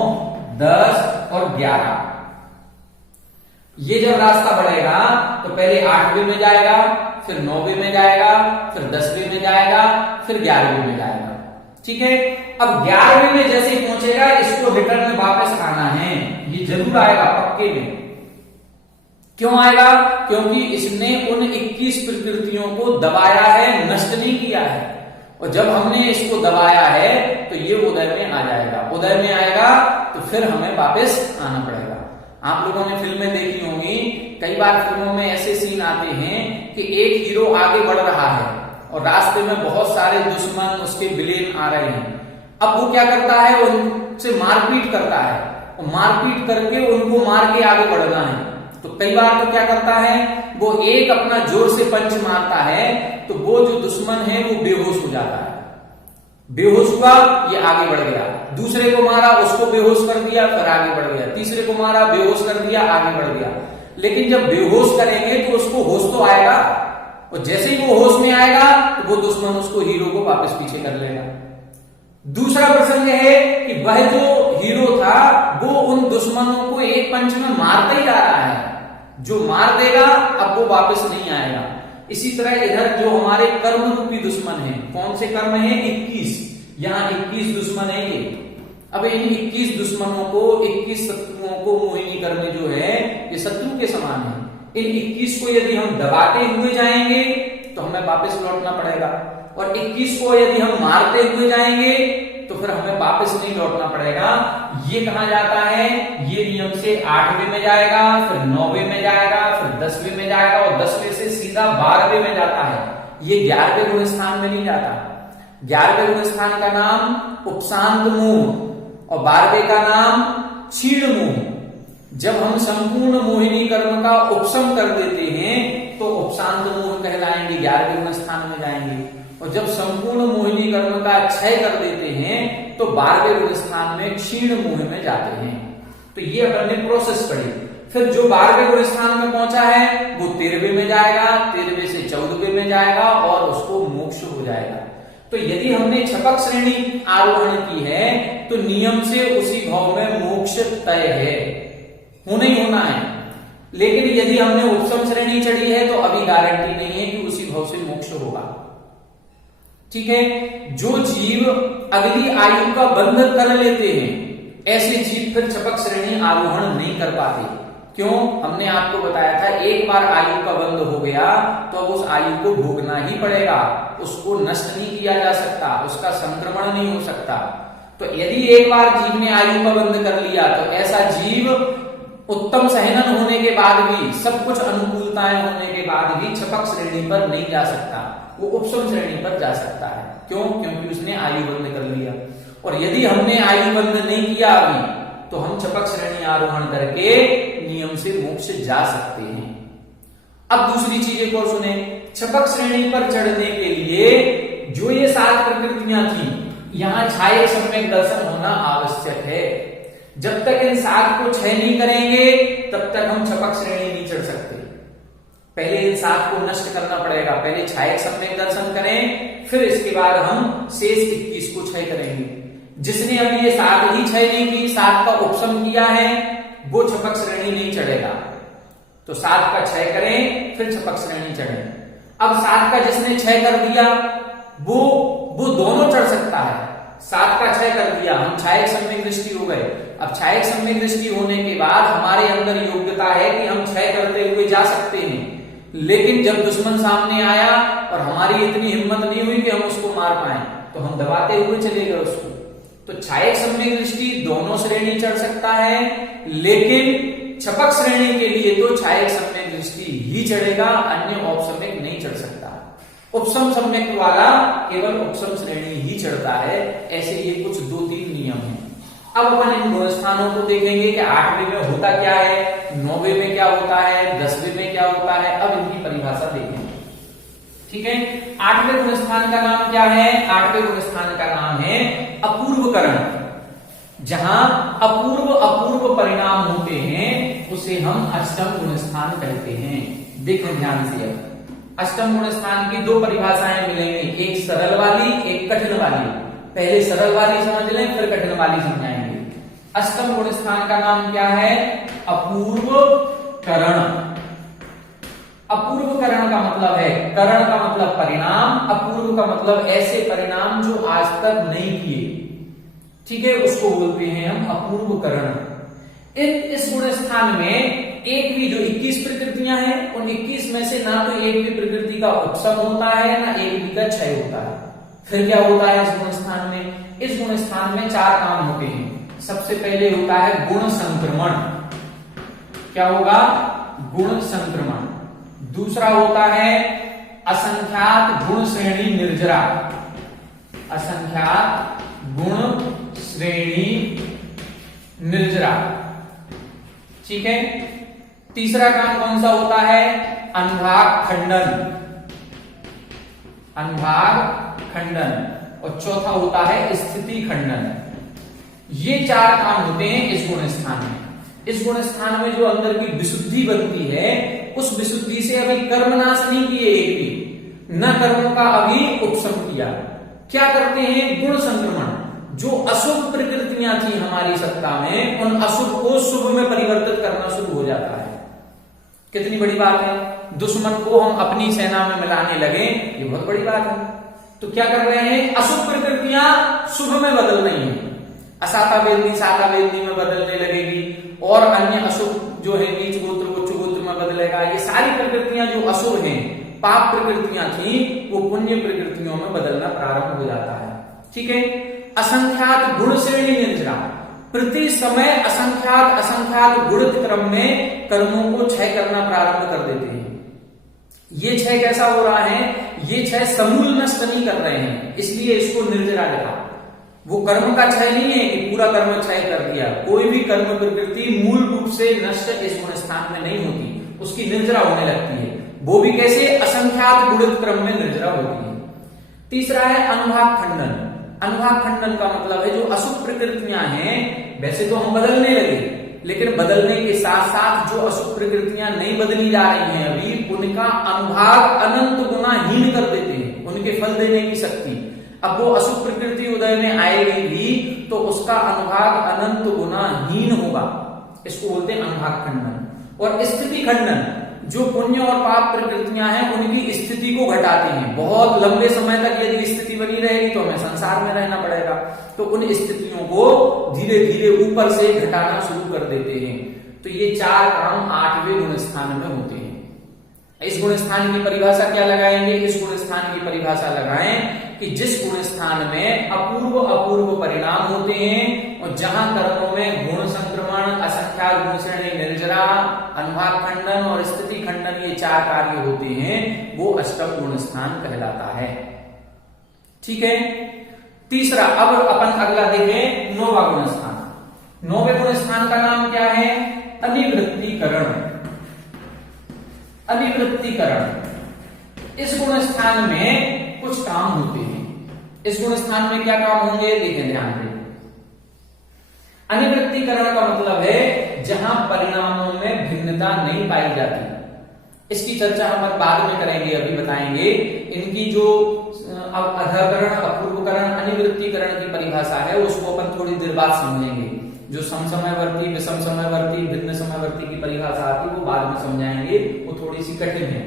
10 और 11। ये जब रास्ता बढ़ेगा तो पहले 8वें में जाएगा, फिर 9वें में जाएगा, फिर 10वें में जाएगा, फिर 11वें में जाएगा। ठीक है, अब 11वें में जैसे ही पहुंचेगा इसको रिटर्न में वापस आना है, ये जरूर आएगा पक्के में। क्यों आएगा? क्योंकि इसने उन 21 प्रकृतियों को दबाया है, नष्ट नहीं किया है। और जब हमने इसको दबाया है तो ये उदय में आ जाएगा। उदय में आएगा तो फिर हमें वापस आना पड़ेगा। आप लोगों ने फिल्में देखी होंगी, कई बार फिल्मों में ऐसे सीन आते हैं कि एक हीरो आगे बढ़ रहा है और रास्ते में बहुत सारे दुश्मन, उसके विलेन आ रहे हैं। अब वो क्या करता है? उनसे मारपीट करता है और मारपीट करके उनको मार के आगे बढ़ना है। तो कई बार तो क्या करता है, वो एक अपना जोर से पंच मारता है तो वो जो दुश्मन है वो बेहोश हो जाता है। बेहोश हुआ, ये आगे बढ़ गया, दूसरे को मारा, उसको बेहोश कर दिया, फिर आगे बढ़ गया, तीसरे को मारा, बेहोश कर दिया, आगे बढ़ गया। लेकिन जब बेहोश करेंगे तो उसको होश तो आएगा, और जैसे ही वो होश में आएगा तो वो दुश्मन उसको, हीरो को वापस पीछे कर लेगा। दूसरा प्रसंग है कि वह जो हीरो था वो उन दुश्मनों को एक पंच में मारता ही जा रहा है, जो मार देगा अब वो वापस नहीं आएगा। इसी तरह इधर जो हमारे कर्म रूपी दुश्मन है, कौन से कर्म है? 21, यहाँ 21 दुश्मन है ये। अब इन 21 दुश्मनों को, 21 शत्रुओं को मोहिनी कर्म जो है ये शत्रु के समान है। इन 21 को यदि हम दबाते हुए जाएंगे तो हमें वापस लौटना पड़ेगा, और 21 को यदि हम मारते हुए जाएंगे तो फिर हमें वापस नहीं लौटना पड़ेगा। ये कहा जाता है, ये नियम से 8वें में जाएगा, फिर 9वें में जाएगा, फिर 10वें में जाएगा, और 10वें से सीधा 12वें में जाता है। ये 11वें गुण स्थान में नहीं जाता। 11वें गुण स्थान का नाम उपशांत मुंह और 12वें का नाम क्षीण मुंह। जब हम संपूर्ण मोहिनी कर्म का उपशम कर देते हैं तो उपशांत मुंह कहलाएंगे, 11वें गुण स्थान में जाएंगे। और जब संपूर्ण मोहिनी कर्म का क्षय कर देते हैं तो 12वें गुण स्थान में क्षीण मुंह में जाते हैं। तो ये अपन ने प्रोसेस पढ़ी। फिर जो 12वें गुण स्थान में पहुंचा है वो 13वें में जाएगा, 13वें से 14वें में जाएगा और उसको मोक्ष हो जाएगा। तो यदि हमने छपक श्रेणी आरोहण की है तो नियम से उसी भाव में मोक्ष तय है, होना ही होना है। लेकिन यदि हमने उपशम श्रेणी चढ़ी है तो अभी गारंटी नहीं है कि उसी भाव से मोक्ष होगा। ठीक है, जो जीव अगली आयु का बंध कर लेते हैं ऐसे जीव फिर छपक श्रेणी आरोहण नहीं कर पाते। क्यों? हमने आपको बताया था, एक बार आयु का बंध हो गया तो अब उस आयु को भोगना ही पड़ेगा, उसको नष्ट नहीं किया जा सकता, उसका संक्रमण नहीं हो सकता। तो यदि एक बार जीव ने आयु का बंध कर लिया तो ऐसा जीव उत्तम सहनन होने के बाद भी, सब कुछ अनुकूलताएं होने के बाद भी छपक श्रेणी पर नहीं जा सकता, वो उपशम श्रेणी पर जा सकता है। क्यों? क्योंकि उसने आयु बंध कर लिया। और यदि हमने आयु बंध नहीं किया अभी तो हम छपक श्रेणी आरोहण करके नियम से मोक्ष जा सकते हैं। अब दूसरी चीज एक और सुने, छपक श्रेणी पर चढ़ने के लिए जो ये 7 प्रकृतियां थी, यहां छाये सम्यक दर्शन होना आवश्यक है। जब तक इन 7 को क्षय नहीं करेंगे तब तक हम छपक श्रेणी नहीं चढ़ सकते। पहले इन 7 को नष्ट करना पड़ेगा, पहले छायक सम्यक दर्शन करें, फिर इसके बाद हम शेष 21 को क्षय करेंगे। जिसने अभी ये 7 ही क्षय नहीं की, 7 का उपशम किया है, वो छपक श्रेणी नहीं चढ़ेगा। तो 7 का क्षय करें फिर छपक श्रेणी चढ़ें। अब 7 का जिसने क्षय कर दिया वो दोनों चढ़ सकता है। 7 का क्षय कर दिया, हम छायक सम्यक दृष्टि हो गए। अब छायक सम्यक दृष्टि होने के बाद हमारे अंदर योग्यता है कि हम क्षय करते हुए जा सकते हैं। लेकिन जब दुश्मन सामने आया और हमारी इतनी हिम्मत नहीं हुई कि हम उसको मार पाए तो हम दबाते हुए चले गए उसको। तो छायक सम्यक दृष्टि दोनों श्रेणी चढ़ सकता है, लेकिन छपक श्रेणी के लिए तो छायक सम्यक दृष्टि ही चढ़ेगा, अन्य औपसम्यक नहीं चढ़ सकता। उपशम सम्यक वाला केवल उपशम श्रेणी ही चढ़ता है। ऐसे ये कुछ 2-3 नियम हैं। अब अपन इन गुण स्थानों को देखेंगे कि 8वें में होता क्या है, 9वें में क्या होता है, 10वें में क्या होता है। अब इनकी परिभाषा देखेंगे। ठीक है, 8वें गुण स्थान का नाम क्या है? 8वें गुण स्थान का नाम है अपूर्वकरण। जहां अपूर्व परिणाम होते हैं उसे हम अष्टम गुण स्थान कहते हैं। देखें ध्यान से, अब अष्टम गुण स्थान की 2 परिभाषाएं मिलेंगी, एक सरल वाली, एक कठिन वाली। पहले सरल वाली समझ लें, फिर कठिन वाली समझाएंगे। अष्टम गुण स्थान का नाम क्या है? अपूर्वकरण। अपूर्वकरण का मतलब है, करण का मतलब परिणाम, अपूर्व का मतलब ऐसे परिणाम जो आज तक नहीं किए। ठीक है, उसको बोलते हैं हम अपूर्वकरण। इस गुण स्थान में एक भी जो 21 प्रकृतियां हैं, उन 21 में से ना तो एक भी प्रकृति का उपशम होता है, ना एक भी का क्षय होता है। फिर क्या होता है इस गुण स्थान में? इस गुण स्थान में 4 काम होते हैं। सबसे पहले होता है गुण संक्रमण। क्या होगा? गुण संक्रमण। दूसरा होता है असंख्यात गुण श्रेणी निर्जरा। असंख्यात गुण श्रेणी निर्जरा। ठीक है। तीसरा काम कौन सा होता है? अनुभाग खंडन। अनुभाग खंडन। और चौथा होता है स्थिति खंडन। ये 4 काम होते हैं इस गुण स्थान में। इस गुण स्थान में जो अंदर की विशुद्धि बनती है, उस विशुद्धि से अभी कर्मनाश नहीं किए एक भी, न कर्मों का अभी उपशम किया। क्या करते हैं? गुण संक्रमण। जो अशुभ प्रकृतियां थी हमारी सत्ता में, उन अशुभ को शुभ में परिवर्तित करना शुरू हो जाता है। कितनी बड़ी बात है। दुश्मन को हम अपनी सेना में मिलाने लगे, ये बहुत बड़ी बात है। तो क्या कर रहे हैं? अशुभ प्रकृतियां शुभ में बदल रही हैं। असाता वेदनी साता वेदनी में बदलने लगेगी, और अन्य अशुभ जो है नीच गोत्र उच्च गोत्र में बदलेगा। ये सारी प्रकृतियां जो अशुभ हैं, पाप प्रकृतियां थी, वो पुण्य प्रकृतियों में बदलना प्रारंभ हो जाता है। ठीक है। असंख्यात गुण श्रेणी निर्जरा, प्रति समय असंख्यात गुण क्रम में कर्मों को क्षय करना प्रारंभ कर देते हैं। ये क्षय कैसा हो रहा है? ये क्षय समूल नष्ट नहीं कर रहे हैं, इसलिए इसको निर्जरा लिखा। वो कर्म का क्षय नहीं है कि पूरा कर्म क्षय कर दिया। कोई भी कर्म प्रकृति मूल रूप से नष्ट इस गुण स्थान में नहीं होती, उसकी निर्जरा होने लगती है। वो भी कैसे? असंख्यात गुणित क्रम में निर्जरा होती है। तीसरा है अनुभाग खंडन। अनुभाग खंडन का मतलब है जो अशुभ प्रकृतियां हैं, वैसे तो हम बदलने लगे, लेकिन बदलने के साथ साथ जो अशुभ प्रकृतियां नहीं बदली जा रही हैं अभी, उनका अनुभाग अनंत गुना हीन कर देते हैं, उनके फल देने की शक्ति। अब वो अशुभ प्रकृति उदय में आएगी भी तो उसका अनुभाग अनंत गुना हीन होगा, इसको बोलते हैं अनुभाग खंडन। और स्थिति खंडन, जो पुण्य और पाप प्रकृतियां हैं उनकी स्थिति को घटाते हैं। बहुत लंबे समय तक यदि स्थिति बनी रहेगी तो हमें संसार में रहना पड़ेगा, तो उन स्थितियों को धीरे धीरे ऊपर से घटाना शुरू कर देते हैं। तो ये 4 काम 8वें गुण स्थान में होते हैं। इस गुण स्थान की परिभाषा क्या लगाएंगे? इस गुण स्थान की परिभाषा लगाएं कि जिस गुण स्थान में अपूर्व परिणाम होते हैं, और जहां कर्मों में गुण संक्रमण, असंख्यात गुण श्रेणी निर्जरा, अनुभाग खंडन और स्थिति खंडन, ये 4 कार्य होते हैं, वो अष्टम गुण स्थान कहलाता है। ठीक है। तीसरा, अब अपन अगला देखें 9वां गुण स्थान। 9वें गुण स्थान का नाम क्या है? अनिवृत्तीकरण। अनिवृत्तीकरण। इस गुण स्थान में कुछ काम होते हैं। इस गुण स्थान में क्या काम होंगे? देखें ध्यान से। अनिवृत्तीकरण का मतलब है जहां परिणामों में भिन्नता नहीं पाई जाती। इसकी चर्चा हम बाद में करेंगे, अभी बताएंगे। इनकी जो अधकरण, अपूर्वकरण, अनिवृत्तीकरण की परिभाषा है उसको अपन थोड़ी देर बाद समझेंगे। जो समसमयवर्ती, विषम समयवर्ती, भिन्न समयवर्ती की परिभाषा आती है वो बाद में समझाएंगे, वो थोड़ी सी कठिन है,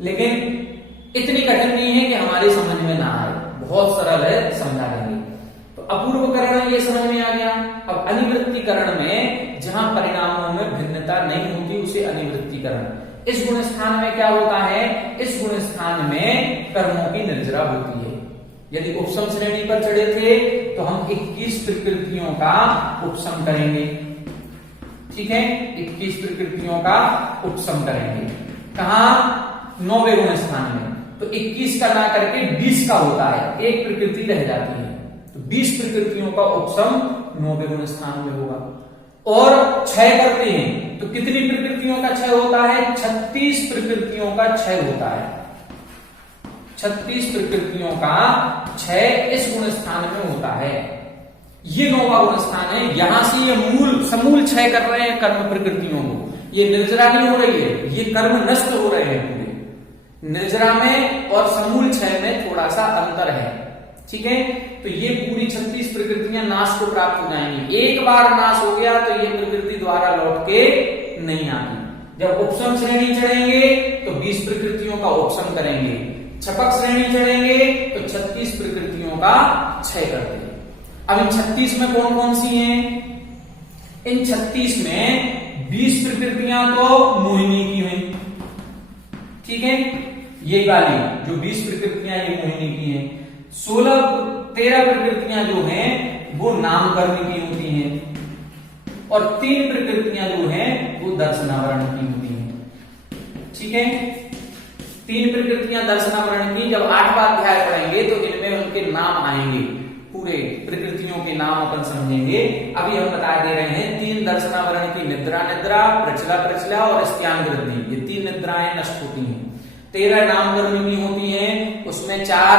लेकिन इतनी कठिन नहीं है कि हमारे समझ में ना आए, बहुत सरल है, समझा देंगे। तो अपूर्वकरण ये समझ में आ गया। अब अनिवृत्तीकरण में जहां परिणामों में भिन्नता नहीं होती उसे अनिवृत्तीकरण। इस गुण स्थान में क्या होता है? इस गुण स्थान में कर्मों की निर्जरा होती है। यदि उपशम श्रेणी पर चढ़े थे तो हम 21 प्रकृतियों का उपशम करेंगे। ठीक है, 21 प्रकृतियों का उपशम करेंगे। कहा? 9वें गुण स्थान में। तो 21 का ना करके 20 का होता है, एक प्रकृति रह जाती है, तो 20 प्रकृतियों का उपशम 9वें गुण स्थान में होगा। और क्षय करते हैं तो कितनी प्रकृतियों का क्षय होता है? 36 प्रकृतियों का क्षय होता है। 36 प्रकृतियों का क्षय इस गुण स्थान में होता है। ये 9वां गुण स्थान है। यहां से ये समूल क्षय कर रहे हैं कर्म प्रकृतियों को। ये निर्जरा नहीं हो रही है, ये कर्म नष्ट हो रहे हैं पूरे। निर्जरा में और समूल क्षय में थोड़ा सा अंतर है। ठीक है, तो ये पूरी 36 प्रकृतियां नाश को प्राप्त हो जाएंगी। एक बार नाश हो गया तो ये प्रकृति द्वारा लौट के नहीं आती। जब उपशम श्रेणी चढ़ेंगे तो 20 प्रकृतियों का उपशम करेंगे, छपक श्रेणी चढ़ेंगे तो 36 प्रकृतियों का क्षय करते हैं। अब इन 36 में कौन कौन सी हैं? इन 36 में 20 प्रकृतियां तो मोहिनी की हुई। ठीक है, ये वाली जो 20 प्रकृतियां ये मोहिनी की हैं। 13 प्रकृतियां जो हैं वो नामकर्म की होती हैं, और 3 प्रकृतियां जो हैं वो दर्शनावरण की होती हैं। ठीक है, 3 प्रकृतियां दर्शनावरण की। जब 8वां अध्याय पढ़ेंगे तो इनमें उनके नाम आएंगे, पूरे प्रकृतियों के नाम अपन समझेंगे। अभी हम बता दे रहे हैं 3 दर्शनावरण की, निद्रा निद्रा, प्रचला और स्त्यांग वृद्धि, ये 3 निद्राएं नष्ट होती हैं। 13 नामकर्म की होती हैं, उसमें 4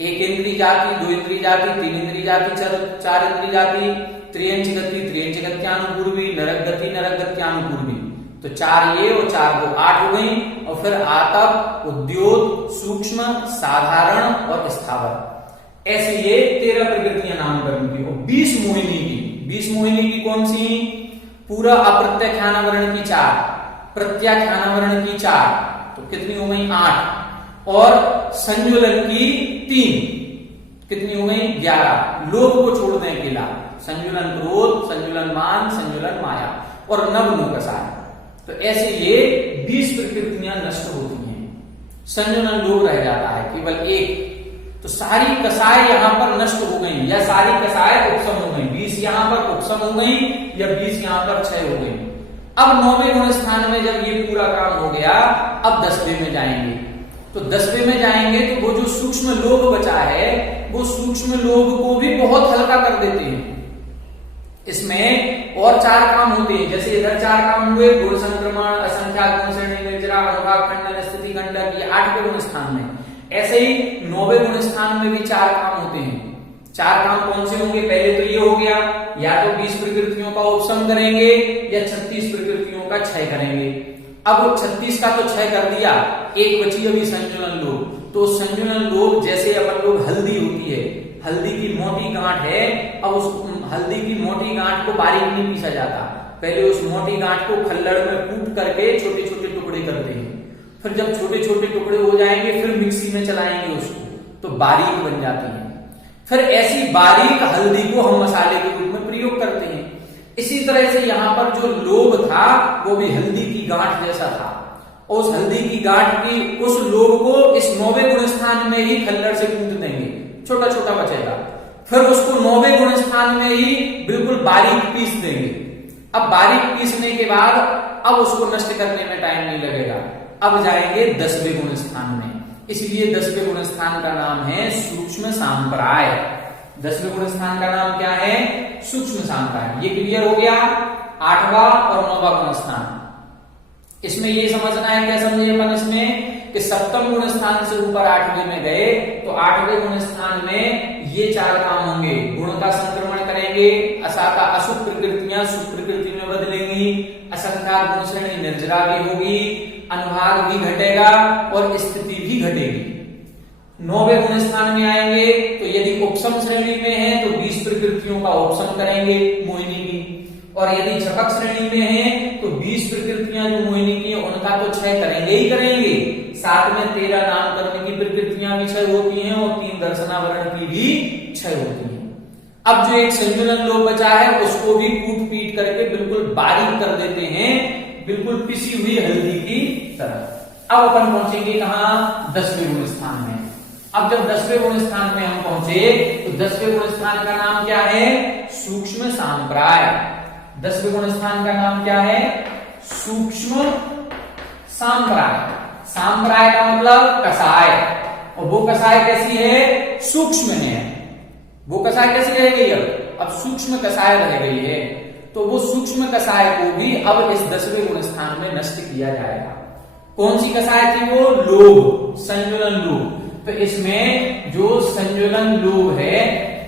एक इंद्री जाति, दो इंद्री जाति, तीन इंद्री जाति, चार इंद्री जाति, त्रियंच गति, त्रियंच गत्यानुपूर्वी, नरक गति, नरक गत्यानुपूर्वी। तो 4 ये और 4 वो 8 हो गई। और फिर आतप, उद्योत, सूक्ष्म, साधारण और स्थावर, ऐसे ये 13 प्रकृतियां नामकरण की। और 20 मोहिनी की, 20 मोहिनी की कौन सी? पूरा अप्रत्याख्यानावरण की 4, प्रत्याख्यानावरण की 4, तो कितनी हो गई? 8। और संजुलन की 3, कितनी हो गई? 11। लोभ को छोड़ दें अकेला, संजुलन क्रोध, संजुलन मान, संजुलन माया और नव नौकसाय। तो ऐसे ये 20 प्रकृतियां नष्ट होती हैं, संजुलन लोभ रह जाता है केवल एक। तो सारी कसाय यहां पर नष्ट हो गई, या सारी कसाय उपशम हो गई। 20 यहां पर उपशम हो गई, या 20 यहां पर क्षय हो गई। अब 9वें गुण स्थान में जब ये पूरा काम हो गया, अब 10वें में जाएंगे। तो 10वें में जाएंगे तो वो जो सूक्ष्म लोभ बचा है, वो सूक्ष्म लोभ को भी बहुत हल्का कर देते हैं। इसमें और 4 काम होते हैं, जैसे इधर 4 काम हुए, गुण संक्रमण, असंख्यात गुण श्रेणी, निर्जरा, अनुभाग, खंडन, स्थिति खंडक, ये 8वें गुण स्थान में। ऐसे ही 9वें गुण स्थान में भी 4 काम होते हैं। 4 काम कौन से होंगे? पहले तो ये हो गया, या तो 20 प्रकृतियों का उपशम करेंगे या 36 प्रकृतियों का क्षय करेंगे। अब 36 का तो क्षय कर दिया, एक बची अभी संजुलन लोभ। तो संजुलन लोभ, जैसे अपन लोग हल्दी होती है, हल्दी की मोटी गांठ है, अब उस हल्दी की मोटी गांठ को बारीक नहीं पीसा जाता, पहले उस मोटी गांठ को खल्लड़ में कूट करके छोटे छोटे टुकड़े करते हैं। फिर जब छोटे छोटे टुकड़े हो जाएंगे, फिर मिक्सी में चलाएंगे उसको, तो बारीक बन जाती है। फिर ऐसी बारीक हल्दी को हम मसाले के रूप में प्रयोग करते हैं। इसी तरह से यहाँ पर जो लोभ था, वो भी हल्दी की गांठ जैसा था। उस हल्दी की गांठ की उस लोभ को इस 9वें गुण स्थान में ही खल्लड़ से कूट देंगे, छोटा छोटा बचेगा। फिर उसको 9वें गुण स्थान में ही बिल्कुल बारीक पीस देंगे। अब बारीक पीसने के बाद अब उसको नष्ट करने में टाइम नहीं लगेगा। अब जाएंगे 10वें गुण स्थान में, इसलिए 10वें गुण स्थान का नाम है सूक्ष्म सांप्राय। 10वें गुण स्थान का नाम क्या है? सूक्ष्म सांप्राय। ये क्लियर हो गया। 8वां और 9वां गुण स्थान, इसमें ये समझना है, क्या समझे अपन इसमें, कि 7वें गुण स्थान से ऊपर 8वें में गए तो 8वें गुण स्थान में ये 4 काम होंगे। गुण का संक्रमण करेंगे, असाका अशुभ प्रकृतियां शुभ प्रकृति में बदलेंगी, असंख्यात गुण श्रेणी निर्जरा भी होगी, अनुभाग भी घटेगा और स्थिति भी घटेगी। 9वें गुण स्थान में आएंगे तो यदि उपशम श्रेणी में है तो 20 प्रकृतियों का उपशम करेंगे मोहिनी की, और यदि छपक श्रेणी में है तो 20 प्रकृतियां जो मोहिनी की उनका तो क्षय करेंगे ही करेंगे, साथ में 13 नाम करने की प्रकृतियां भी क्षय होती हैं और 3 दर्शनावरण की भी क्षय होती हैं। अब जो एक संजुलन लोभ बचा है उसको भी कूट पीट करके बिल्कुल बारीक कर देते हैं, बिल्कुल पिसी हुई हल्दी की तरह। अब अपन पहुंचेंगे कहां? 10वें गुण स्थान में। अब जब 10वें गुण स्थान में हम पहुंचे तो 10वें गुण स्थान का नाम क्या है? सूक्ष्म सांप्राय। 10वें गुण स्थान का नाम क्या है? सूक्ष्म सांप्राय। सांप्राय का मतलब कसाय, और वो कसाय कैसी है? सूक्ष्म है। वो कसाय कैसी रह गई? अब सूक्ष्म कसाय रह गई है। तो वो सूक्ष्म कसाय को भी अब इस 10वें गुण स्थान में नष्ट किया जाएगा। कौन सी कसाय थी वो? लोभ, संजुलन लोभ। तो इसमें जो संजुलन लोभ है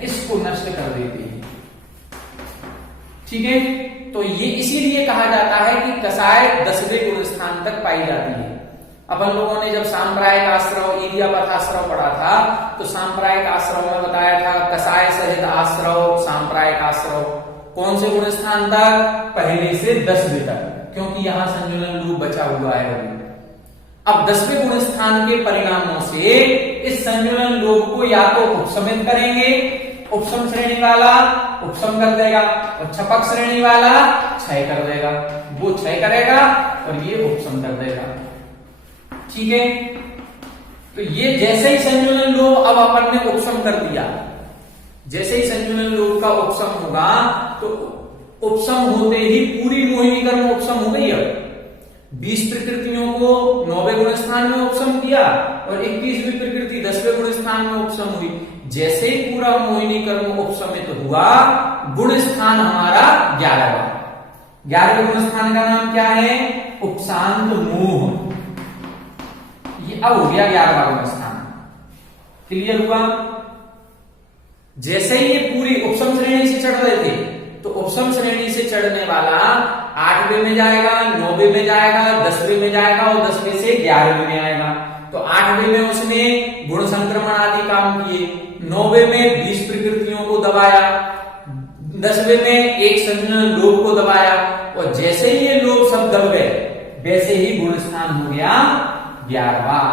इसको नष्ट कर देती है। ठीक है, तो ये इसीलिए कहा जाता है कि कसाय 10वें गुण स्थान तक पाई जाती है। अपन लोगों ने जब सांप्रायिक आश्रव, इडियापथ आश्रव पढ़ा था तो सांप्रायिक आश्रव में बताया था कसाय सहित आश्रव, सांप्रायिक आश्रव कौन से गुण स्थान तक? पहले से 10वें तक, क्योंकि यहां संजुलन लोभ बचा हुआ है। अब 10वें गुण स्थान के परिणामों से इस संजुलन लोभ को या तो उपशमित करेंगे, उपशम श्रेणी वाला उपशम कर देगा, और छपक श्रेणी वाला क्षय कर देगा। वो क्षय करेगा और ये उपशम कर देगा। ठीक है, तो ये जैसे ही संजुलन लोभ अब अपन ने उपशम कर दिया, जैसे ही संजुलन लोभ का उपशम होगा तो उपशम होते ही पूरी मोहिनी कर्म उपशम हो गई। अब 20 प्रकृतियों को 9वें गुण स्थान में उपशम किया और 21वीं प्रकृति 10वें गुण स्थान में उपशम हुई। जैसे ही पूरा मोहिनी कर्म उपशमित हुआ, गुण स्थान हमारा 11वां। 11वें गुण स्थान का नाम क्या है? उपशांत मोह। ये अब हो गया 11वां गुण स्थान। क्लियर हुआ? जैसे ही ये पूरी उपसम श्रेणी से चढ़ रहे थे तो उपसम श्रेणी से चढ़ने वाला 8वें में जाएगा, 9वें में जाएगा, 10वें में जाएगा और 10वें से 11वें में आएगा। तो 8वें में उसने गुण संक्रमण आदि काम किए, 9वें में 20 प्रकृतियों को दबाया, 10वें में एक संयोजन लोभ को दबाया और जैसे ही ये लोभ सब दब गए वैसे ही गुण स्थान हो गया 11वां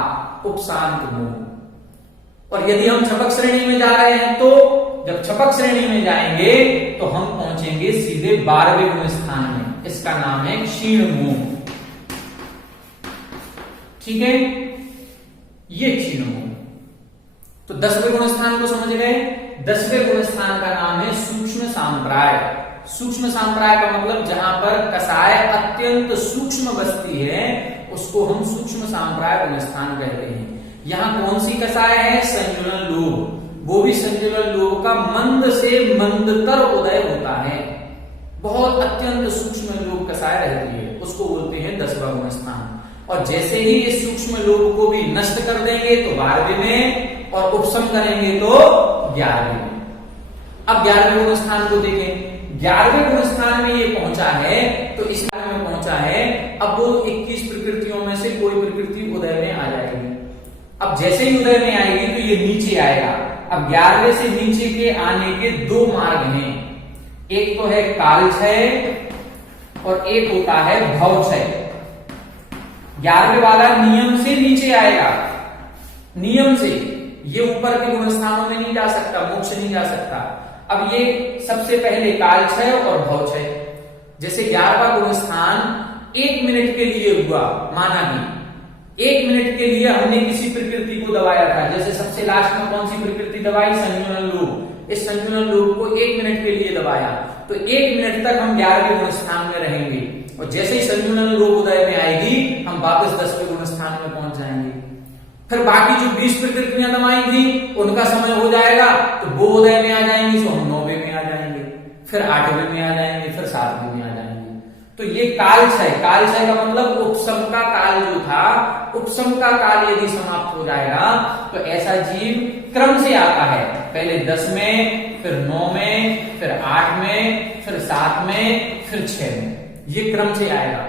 उपशांत मोह। और यदि हम छपक श्रेणी में जा रहे हैं तो जब छपक श्रेणी में जाएंगे तो हम पहुंचेंगे सीधे 12वें गुण स्थान में, इसका नाम है क्षीण मोह। ठीक है, ये क्षीण मोह। तो 10वें गुण स्थान को समझ गए। 10वें गुण स्थान का नाम है सूक्ष्म सांप्राय। सूक्ष्म सांप्राय का मतलब जहां पर कसाय अत्यंत सूक्ष्म बस्ती है उसको हम सूक्ष्म सांप्राय गुण स्थान कहते हैं। यहाँ कौन सी कसाय है? संजुलन लोभ। वो भी संजुलन लोभ का मंद से मंदतर उदय होता है, बहुत अत्यंत सूक्ष्म लोभ कसाय रहती है, उसको बोलते हैं 10वां गुण स्थान। और जैसे ही इस सूक्ष्म लोभ को भी नष्ट कर देंगे तो 12वें में और उपशम करेंगे तो 11वें में। अब 11वें गुण स्थान को देखें। 11वें गुण स्थान में ये पहुंचा है तो इस में पहुंचा है। अब वो 21 प्रकृतियों में से कोई प्रकृति उदय में आ जाएगी। अब जैसे ही उदय में आएगी तो ये नीचे आएगा। अब 11वें से नीचे के आने के दो मार्ग हैं, एक तो है कालक्षय और एक होता है भवक्षय। 11वें वाला नियम से नीचे आएगा, नियम से, ये ऊपर के गुण स्थानों में नहीं जा सकता, मोक्ष नहीं जा सकता। अब ये सबसे पहले कालक्षय और भवक्षय। जैसे 11वां गुण स्थान 1 मिनट के लिए हुआ, माना कि 1 मिनट के लिए हमने किसी प्रकृति को दबाया था, जैसे सबसे लास्ट में कौन सी प्रकृति दबाई? संयोजन लोभ। इस संयोजन लोभ को 1 मिनट के लिए दबाया तो 1 मिनट तक हम 11वें गुण स्थान में रहेंगे और जैसे ही संयोजन लोभ उदय में आएगी हम वापस 10वें गुण स्थान में पहुंच जाएंगे। फिर बाकी जो 20 प्रकृतियां दबाई थी उनका समय हो जाएगा तो वो उदय में आ जाएंगी, तो हम 9वें में आ जाएंगे, फिर 8वें में आ जाएंगे, फिर 7वें में आ जाएंगे। तो ये कालक्षय, कालक्षय का मतलब उपशम का काल जो था, उपशम का काल यदि समाप्त हो जाएगा तो ऐसा जीव क्रम से आता है, पहले 10 में, फिर 9 में, फिर 8 में, फिर 7 में, फिर 6 में, ये क्रम से आएगा।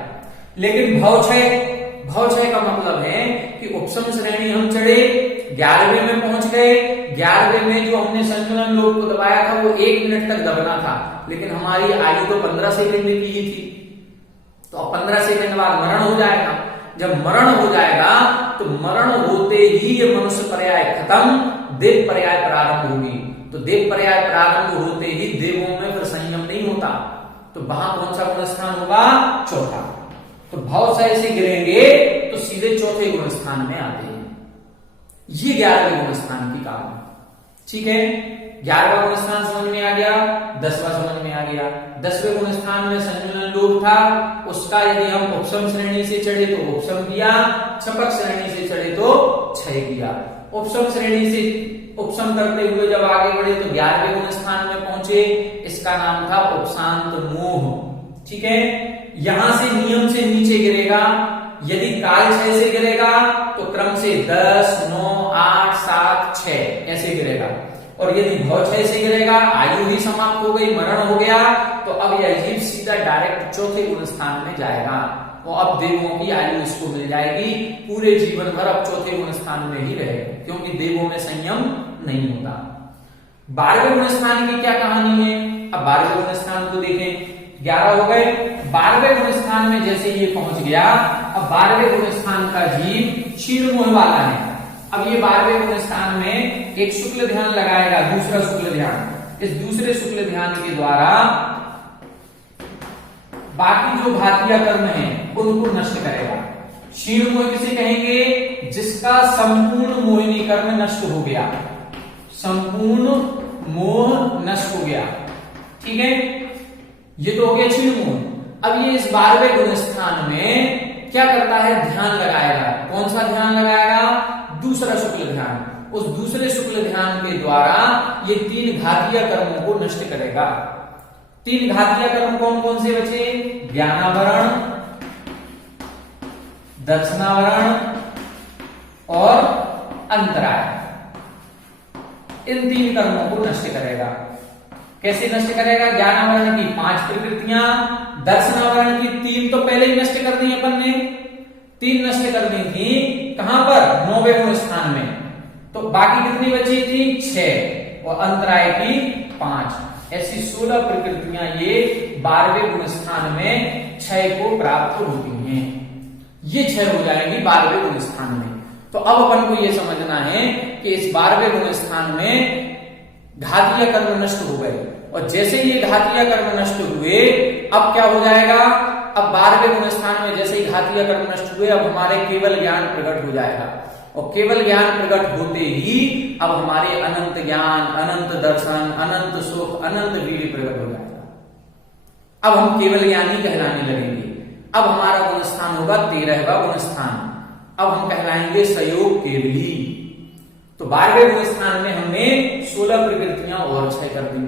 लेकिन भवक्षय, भवक्षय का मतलब है कि उपशम श्रेणी हम चढ़े, 11वें में पहुंच गए, 11वें में जो हमने संयोजन लोभ को दबाया था वो 1 मिनट तक दबना था, लेकिन हमारी आयु तो 15 सेकंड की ही थी, तो अब 15 सेकंड बाद मरण हो जाएगा। जब मरण हो जाएगा तो मरण होते ही ये मनुष्य पर्याय खत्म, देव पर्याय प्रारंभ होगी। तो देव पर्याय प्रारंभ होते ही देवों में फिर संयम नहीं होता, तो वहां कौन सा गुण स्थान होगा? चौथा। तो भवक्षय से गिरेंगे तो सीधे चौथे गुण स्थान में आते हैं। ये 11वें गुण स्थान की काम। ठीक है, 11वां गुण स्थान समझ में आ गया, 10वां समझ में आ गया। 10वें गुण स्थान में संयोजन लोभ था, उसका यदि हम उपशम श्रेणी से चढ़े तो उपशम किया, छपक श्रेणी से चढ़े तो क्षय किया। उपशम श्रेणी से उपशम करते हुए जब आगे बढ़े तो 11वें गुण स्थान में पहुंचे, इसका नाम था उपशांत मोह। ठीक है, यहां से नियम से नीचे गिरेगा। यदि कालक्षय से गिरेगा तो क्रम से 10, 9, 8, 7, 6 ऐसे गिरेगा, और यदि भवक्षय से गिरेगा, आयु ही समाप्त हो गई, मरण हो गया, तो अब यह जीव सीधा डायरेक्ट चौथे गुण स्थान में जाएगा। वो अब देवों की आयु इसको मिल जाएगी, पूरे जीवन भर अब चौथे गुण स्थान में ही रहेगा, क्योंकि देवों में संयम नहीं होता। 12वें गुण स्थान की क्या कहानी है? अब 12वें गुण स्थान को देखें। 11 हो गए, 12वें गुण स्थान में जैसे ये पहुंच गया, अब 12वें गुण स्थान का जीव क्षीण मोह वाला है। अब ये 12वें गुण स्थान में एक शुक्ल ध्यान लगाएगा, दूसरा शुक्ल ध्यान। इस दूसरे शुक्ल ध्यान के द्वारा बाकी जो घातीय कर्म है उनको नष्ट करेगा। क्षीण मोह किसे कहेंगे? जिसका संपूर्ण मोहिनी कर्म नष्ट हो गया, संपूर्ण मोह नष्ट हो गया। ठीक है, ये तो हो गया क्षीण मोह। अब ये इस 12वें गुण स्थान में क्या करता है? ध्यान लगाएगा। कौन सा ध्यान लगाएगा? दूसरा शुक्ल ध्यान। उस दूसरे शुक्ल ध्यान के द्वारा ये 3 घातीय कर्मों को नष्ट करेगा। 3 घातीय कर्म कौन कौन से बचे? ज्ञानावरण, दक्षिणावरण और अंतराय। इन 3 कर्मों को नष्ट करेगा। कैसे नष्ट करेगा? ज्ञानावरण की 5 प्रकृतियां, दर्शनावरण की 3 तो पहले ही नष्ट कर दी अपन ने, 3 नष्ट कर दी थी। कहां पर? 9वें गुण स्थान में। तो बाकी कितनी बची थी? 6, और अंतराय की 5। ऐसी 16 प्रकृतियां ये 12वें गुण स्थान में 6 को प्राप्त होती हैं। ये 6 हो जाएंगी 12वें गुण स्थान में। तो अब अपन को ये समझना है कि इस 12वें गुण स्थान में घातीय कर्म नष्ट हो गए, और जैसे ये घातीय कर्म नष्ट हुए अब क्या हो जाएगा? अब 12वें गुण स्थान में जैसे ही घातीय कर्म नष्ट हुए अब हमारे केवल ज्ञान प्रकट हो जाएगा, और केवल ज्ञान प्रकट होते ही अब हमारे अनंत ज्ञान, अनंत दर्शन, अनंत सुख, अनंत वीर्य प्रकट हो जाएगा। अब हम केवल ज्ञानी कहलाने लगेंगे। अब हमारा गुण स्थान होगा 13वां गुण स्थान। अब हम कहलाएंगे सयोग केवली। तो 12वें गुण स्थान में हमने 16 प्रकृतियां और 6 कर दी।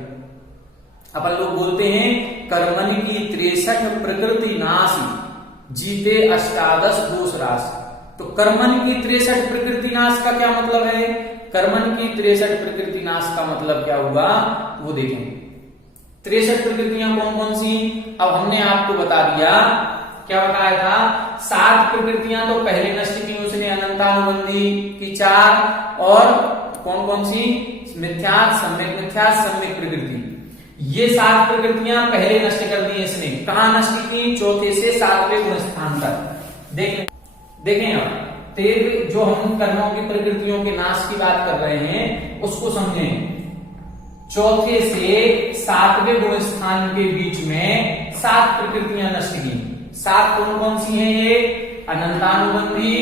अपन लोग बोलते हैं कर्मनि की 63 प्रकृति नासी, जीते 18 दोष राशि। तो कर्मन की 63 प्रकृति नाश का क्या मतलब है? कर्मन की 63 प्रकृति नाश का मतलब क्या हुआ वो देखें। 63 प्रकृतियां कौन कौन सी? अब हमने आपको बता दिया, क्या बताया था? 7 प्रकृतियां तो पहले नष्ट की उसने, अनंतानुबंधी की 4, और कौन कौन सी? मिथ्यात्, सम्यक मिथ्यात्, सम्यक प्रकृति। ये 7 प्रकृतियां पहले नष्ट कर दी इसने। कहां नष्ट की? 4 से 7वें गुण स्थान तक। देखें अब 13 जो हम कर्मों की प्रकृतियों के नाश की बात कर रहे हैं उसको समझें। 4 से 7वें गुण स्थान के बीच में 7 प्रकृतियां नष्ट की। 7 कौन कौन सी हैं? ये अनंतानुबंधी,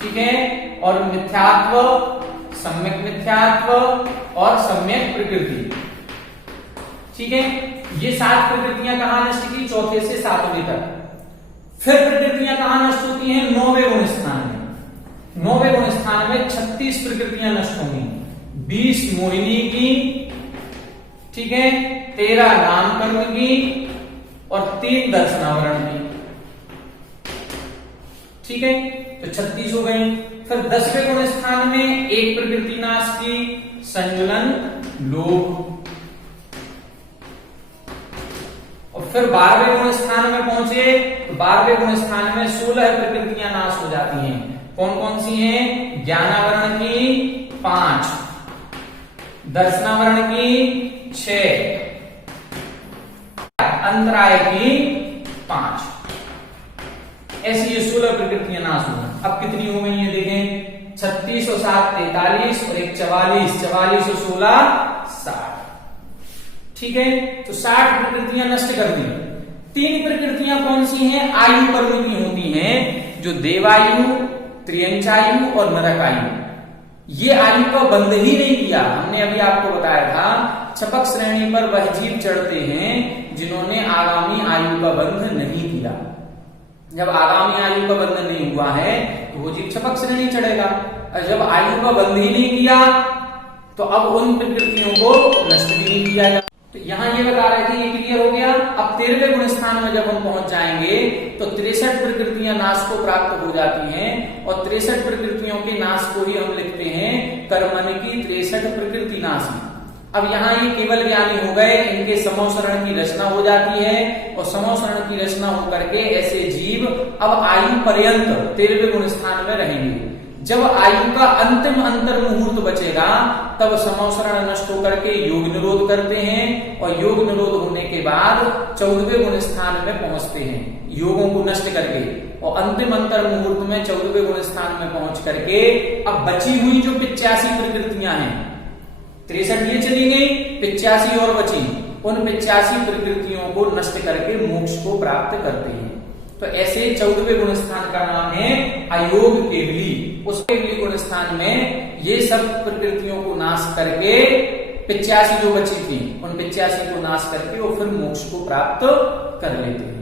ठीक है, और मिथ्यात्व, सम्यक मिथ्यात्व और सम्यक प्रकृति, ठीक है। ये 7 प्रकृतियां कहां नष्ट की? 4 से 7वें तक। फिर प्रकृतियां कहां नष्ट होती हैं? 9वें गुण स्थान में। 9वें गुण स्थान में 36 प्रकृतियां नष्ट होंगी। 20 मोहिनी की, ठीक है, 13 नाम कर्म की और 3 दर्शनावरण की, ठीक है। तो 36 हो गई। फिर 10वें गुण स्थान में 1 प्रकृति नाश की, संजुलन लोभ। और फिर 12वें गुण स्थान में पहुंचे तो 12वें गुण स्थान में 16 प्रकृतियां नाश हो जाती हैं। कौन कौन सी हैं? ज्ञानावरण की 5, दर्शनावरण की 6, अंतराय की 5। ऐसी ये 16 प्रकृतियां नाश हो गई। अब कितनी हो गई है देखें, 36 और 7 43 और 1 44, 44 और 16 60, ठीक है। तो 60 प्रकृतियां नष्ट कर दी। 3 प्रकृतियां कौन सी हैं? आयु कर्म की होती हैं, जो देवायु, त्रियंचायु और नरकायु। ये आयु का बंध ही नहीं किया। हमने अभी आपको बताया था छपक श्रेणी पर वह जीव चढ़ते हैं जिन्होंने आगामी आयु का बंध नहीं किया। जब आगामी आयु का बंध नहीं हुआ है तो वो जीव छपक श्रेणी चढ़ेगा, और जब आयु का बंध ही नहीं किया तो अब उन प्रकृतियों को नष्ट भी नहीं किया जाए। तो यहां ये बता रहे थे, ये क्लियर हो गया। अब 13वें गुण स्थान में जब हम पहुंच जाएंगे तो 63 प्रकृतियां नाश को प्राप्त हो जाती हैं, और 63 प्रकृतियों के नाश को ही हम लिखते हैं कर्मनि की 63 प्रकृति नाश। अब यहाँ ये केवल ज्ञानी हो गए, इनके समोसरण की रचना हो जाती है, और समोसरण की रचना होकर के ऐसे जीव अब आयु पर्यंत 13वें गुण स्थान में रहेंगे। जब आयु का अंतिम अंतर मुहूर्त बचेगा तब समोसरण नष्ट होकर के योग निरोध करते हैं, और योग निरोध होने के बाद 14वें गुण स्थान में पहुंचते हैं योगों को नष्ट करके, और अंतिम अंतर मुहूर्त में 14वें गुण स्थान में पहुंच करके अब बची हुई जो 85 प्रकृतियां हैं, 63 ये चली गई, 85 और बची, उन 85 प्रकृतियों को नष्ट करके मोक्ष को प्राप्त करते हैं। तो ऐसे 14वें गुण स्थान का नाम है अयोग केवली। उस केवली गुण स्थान में ये सब प्रकृतियों को नाश करके 85 जो बची थी उन 85 को नाश करके वो फिर मोक्ष को प्राप्त कर लेते हैं।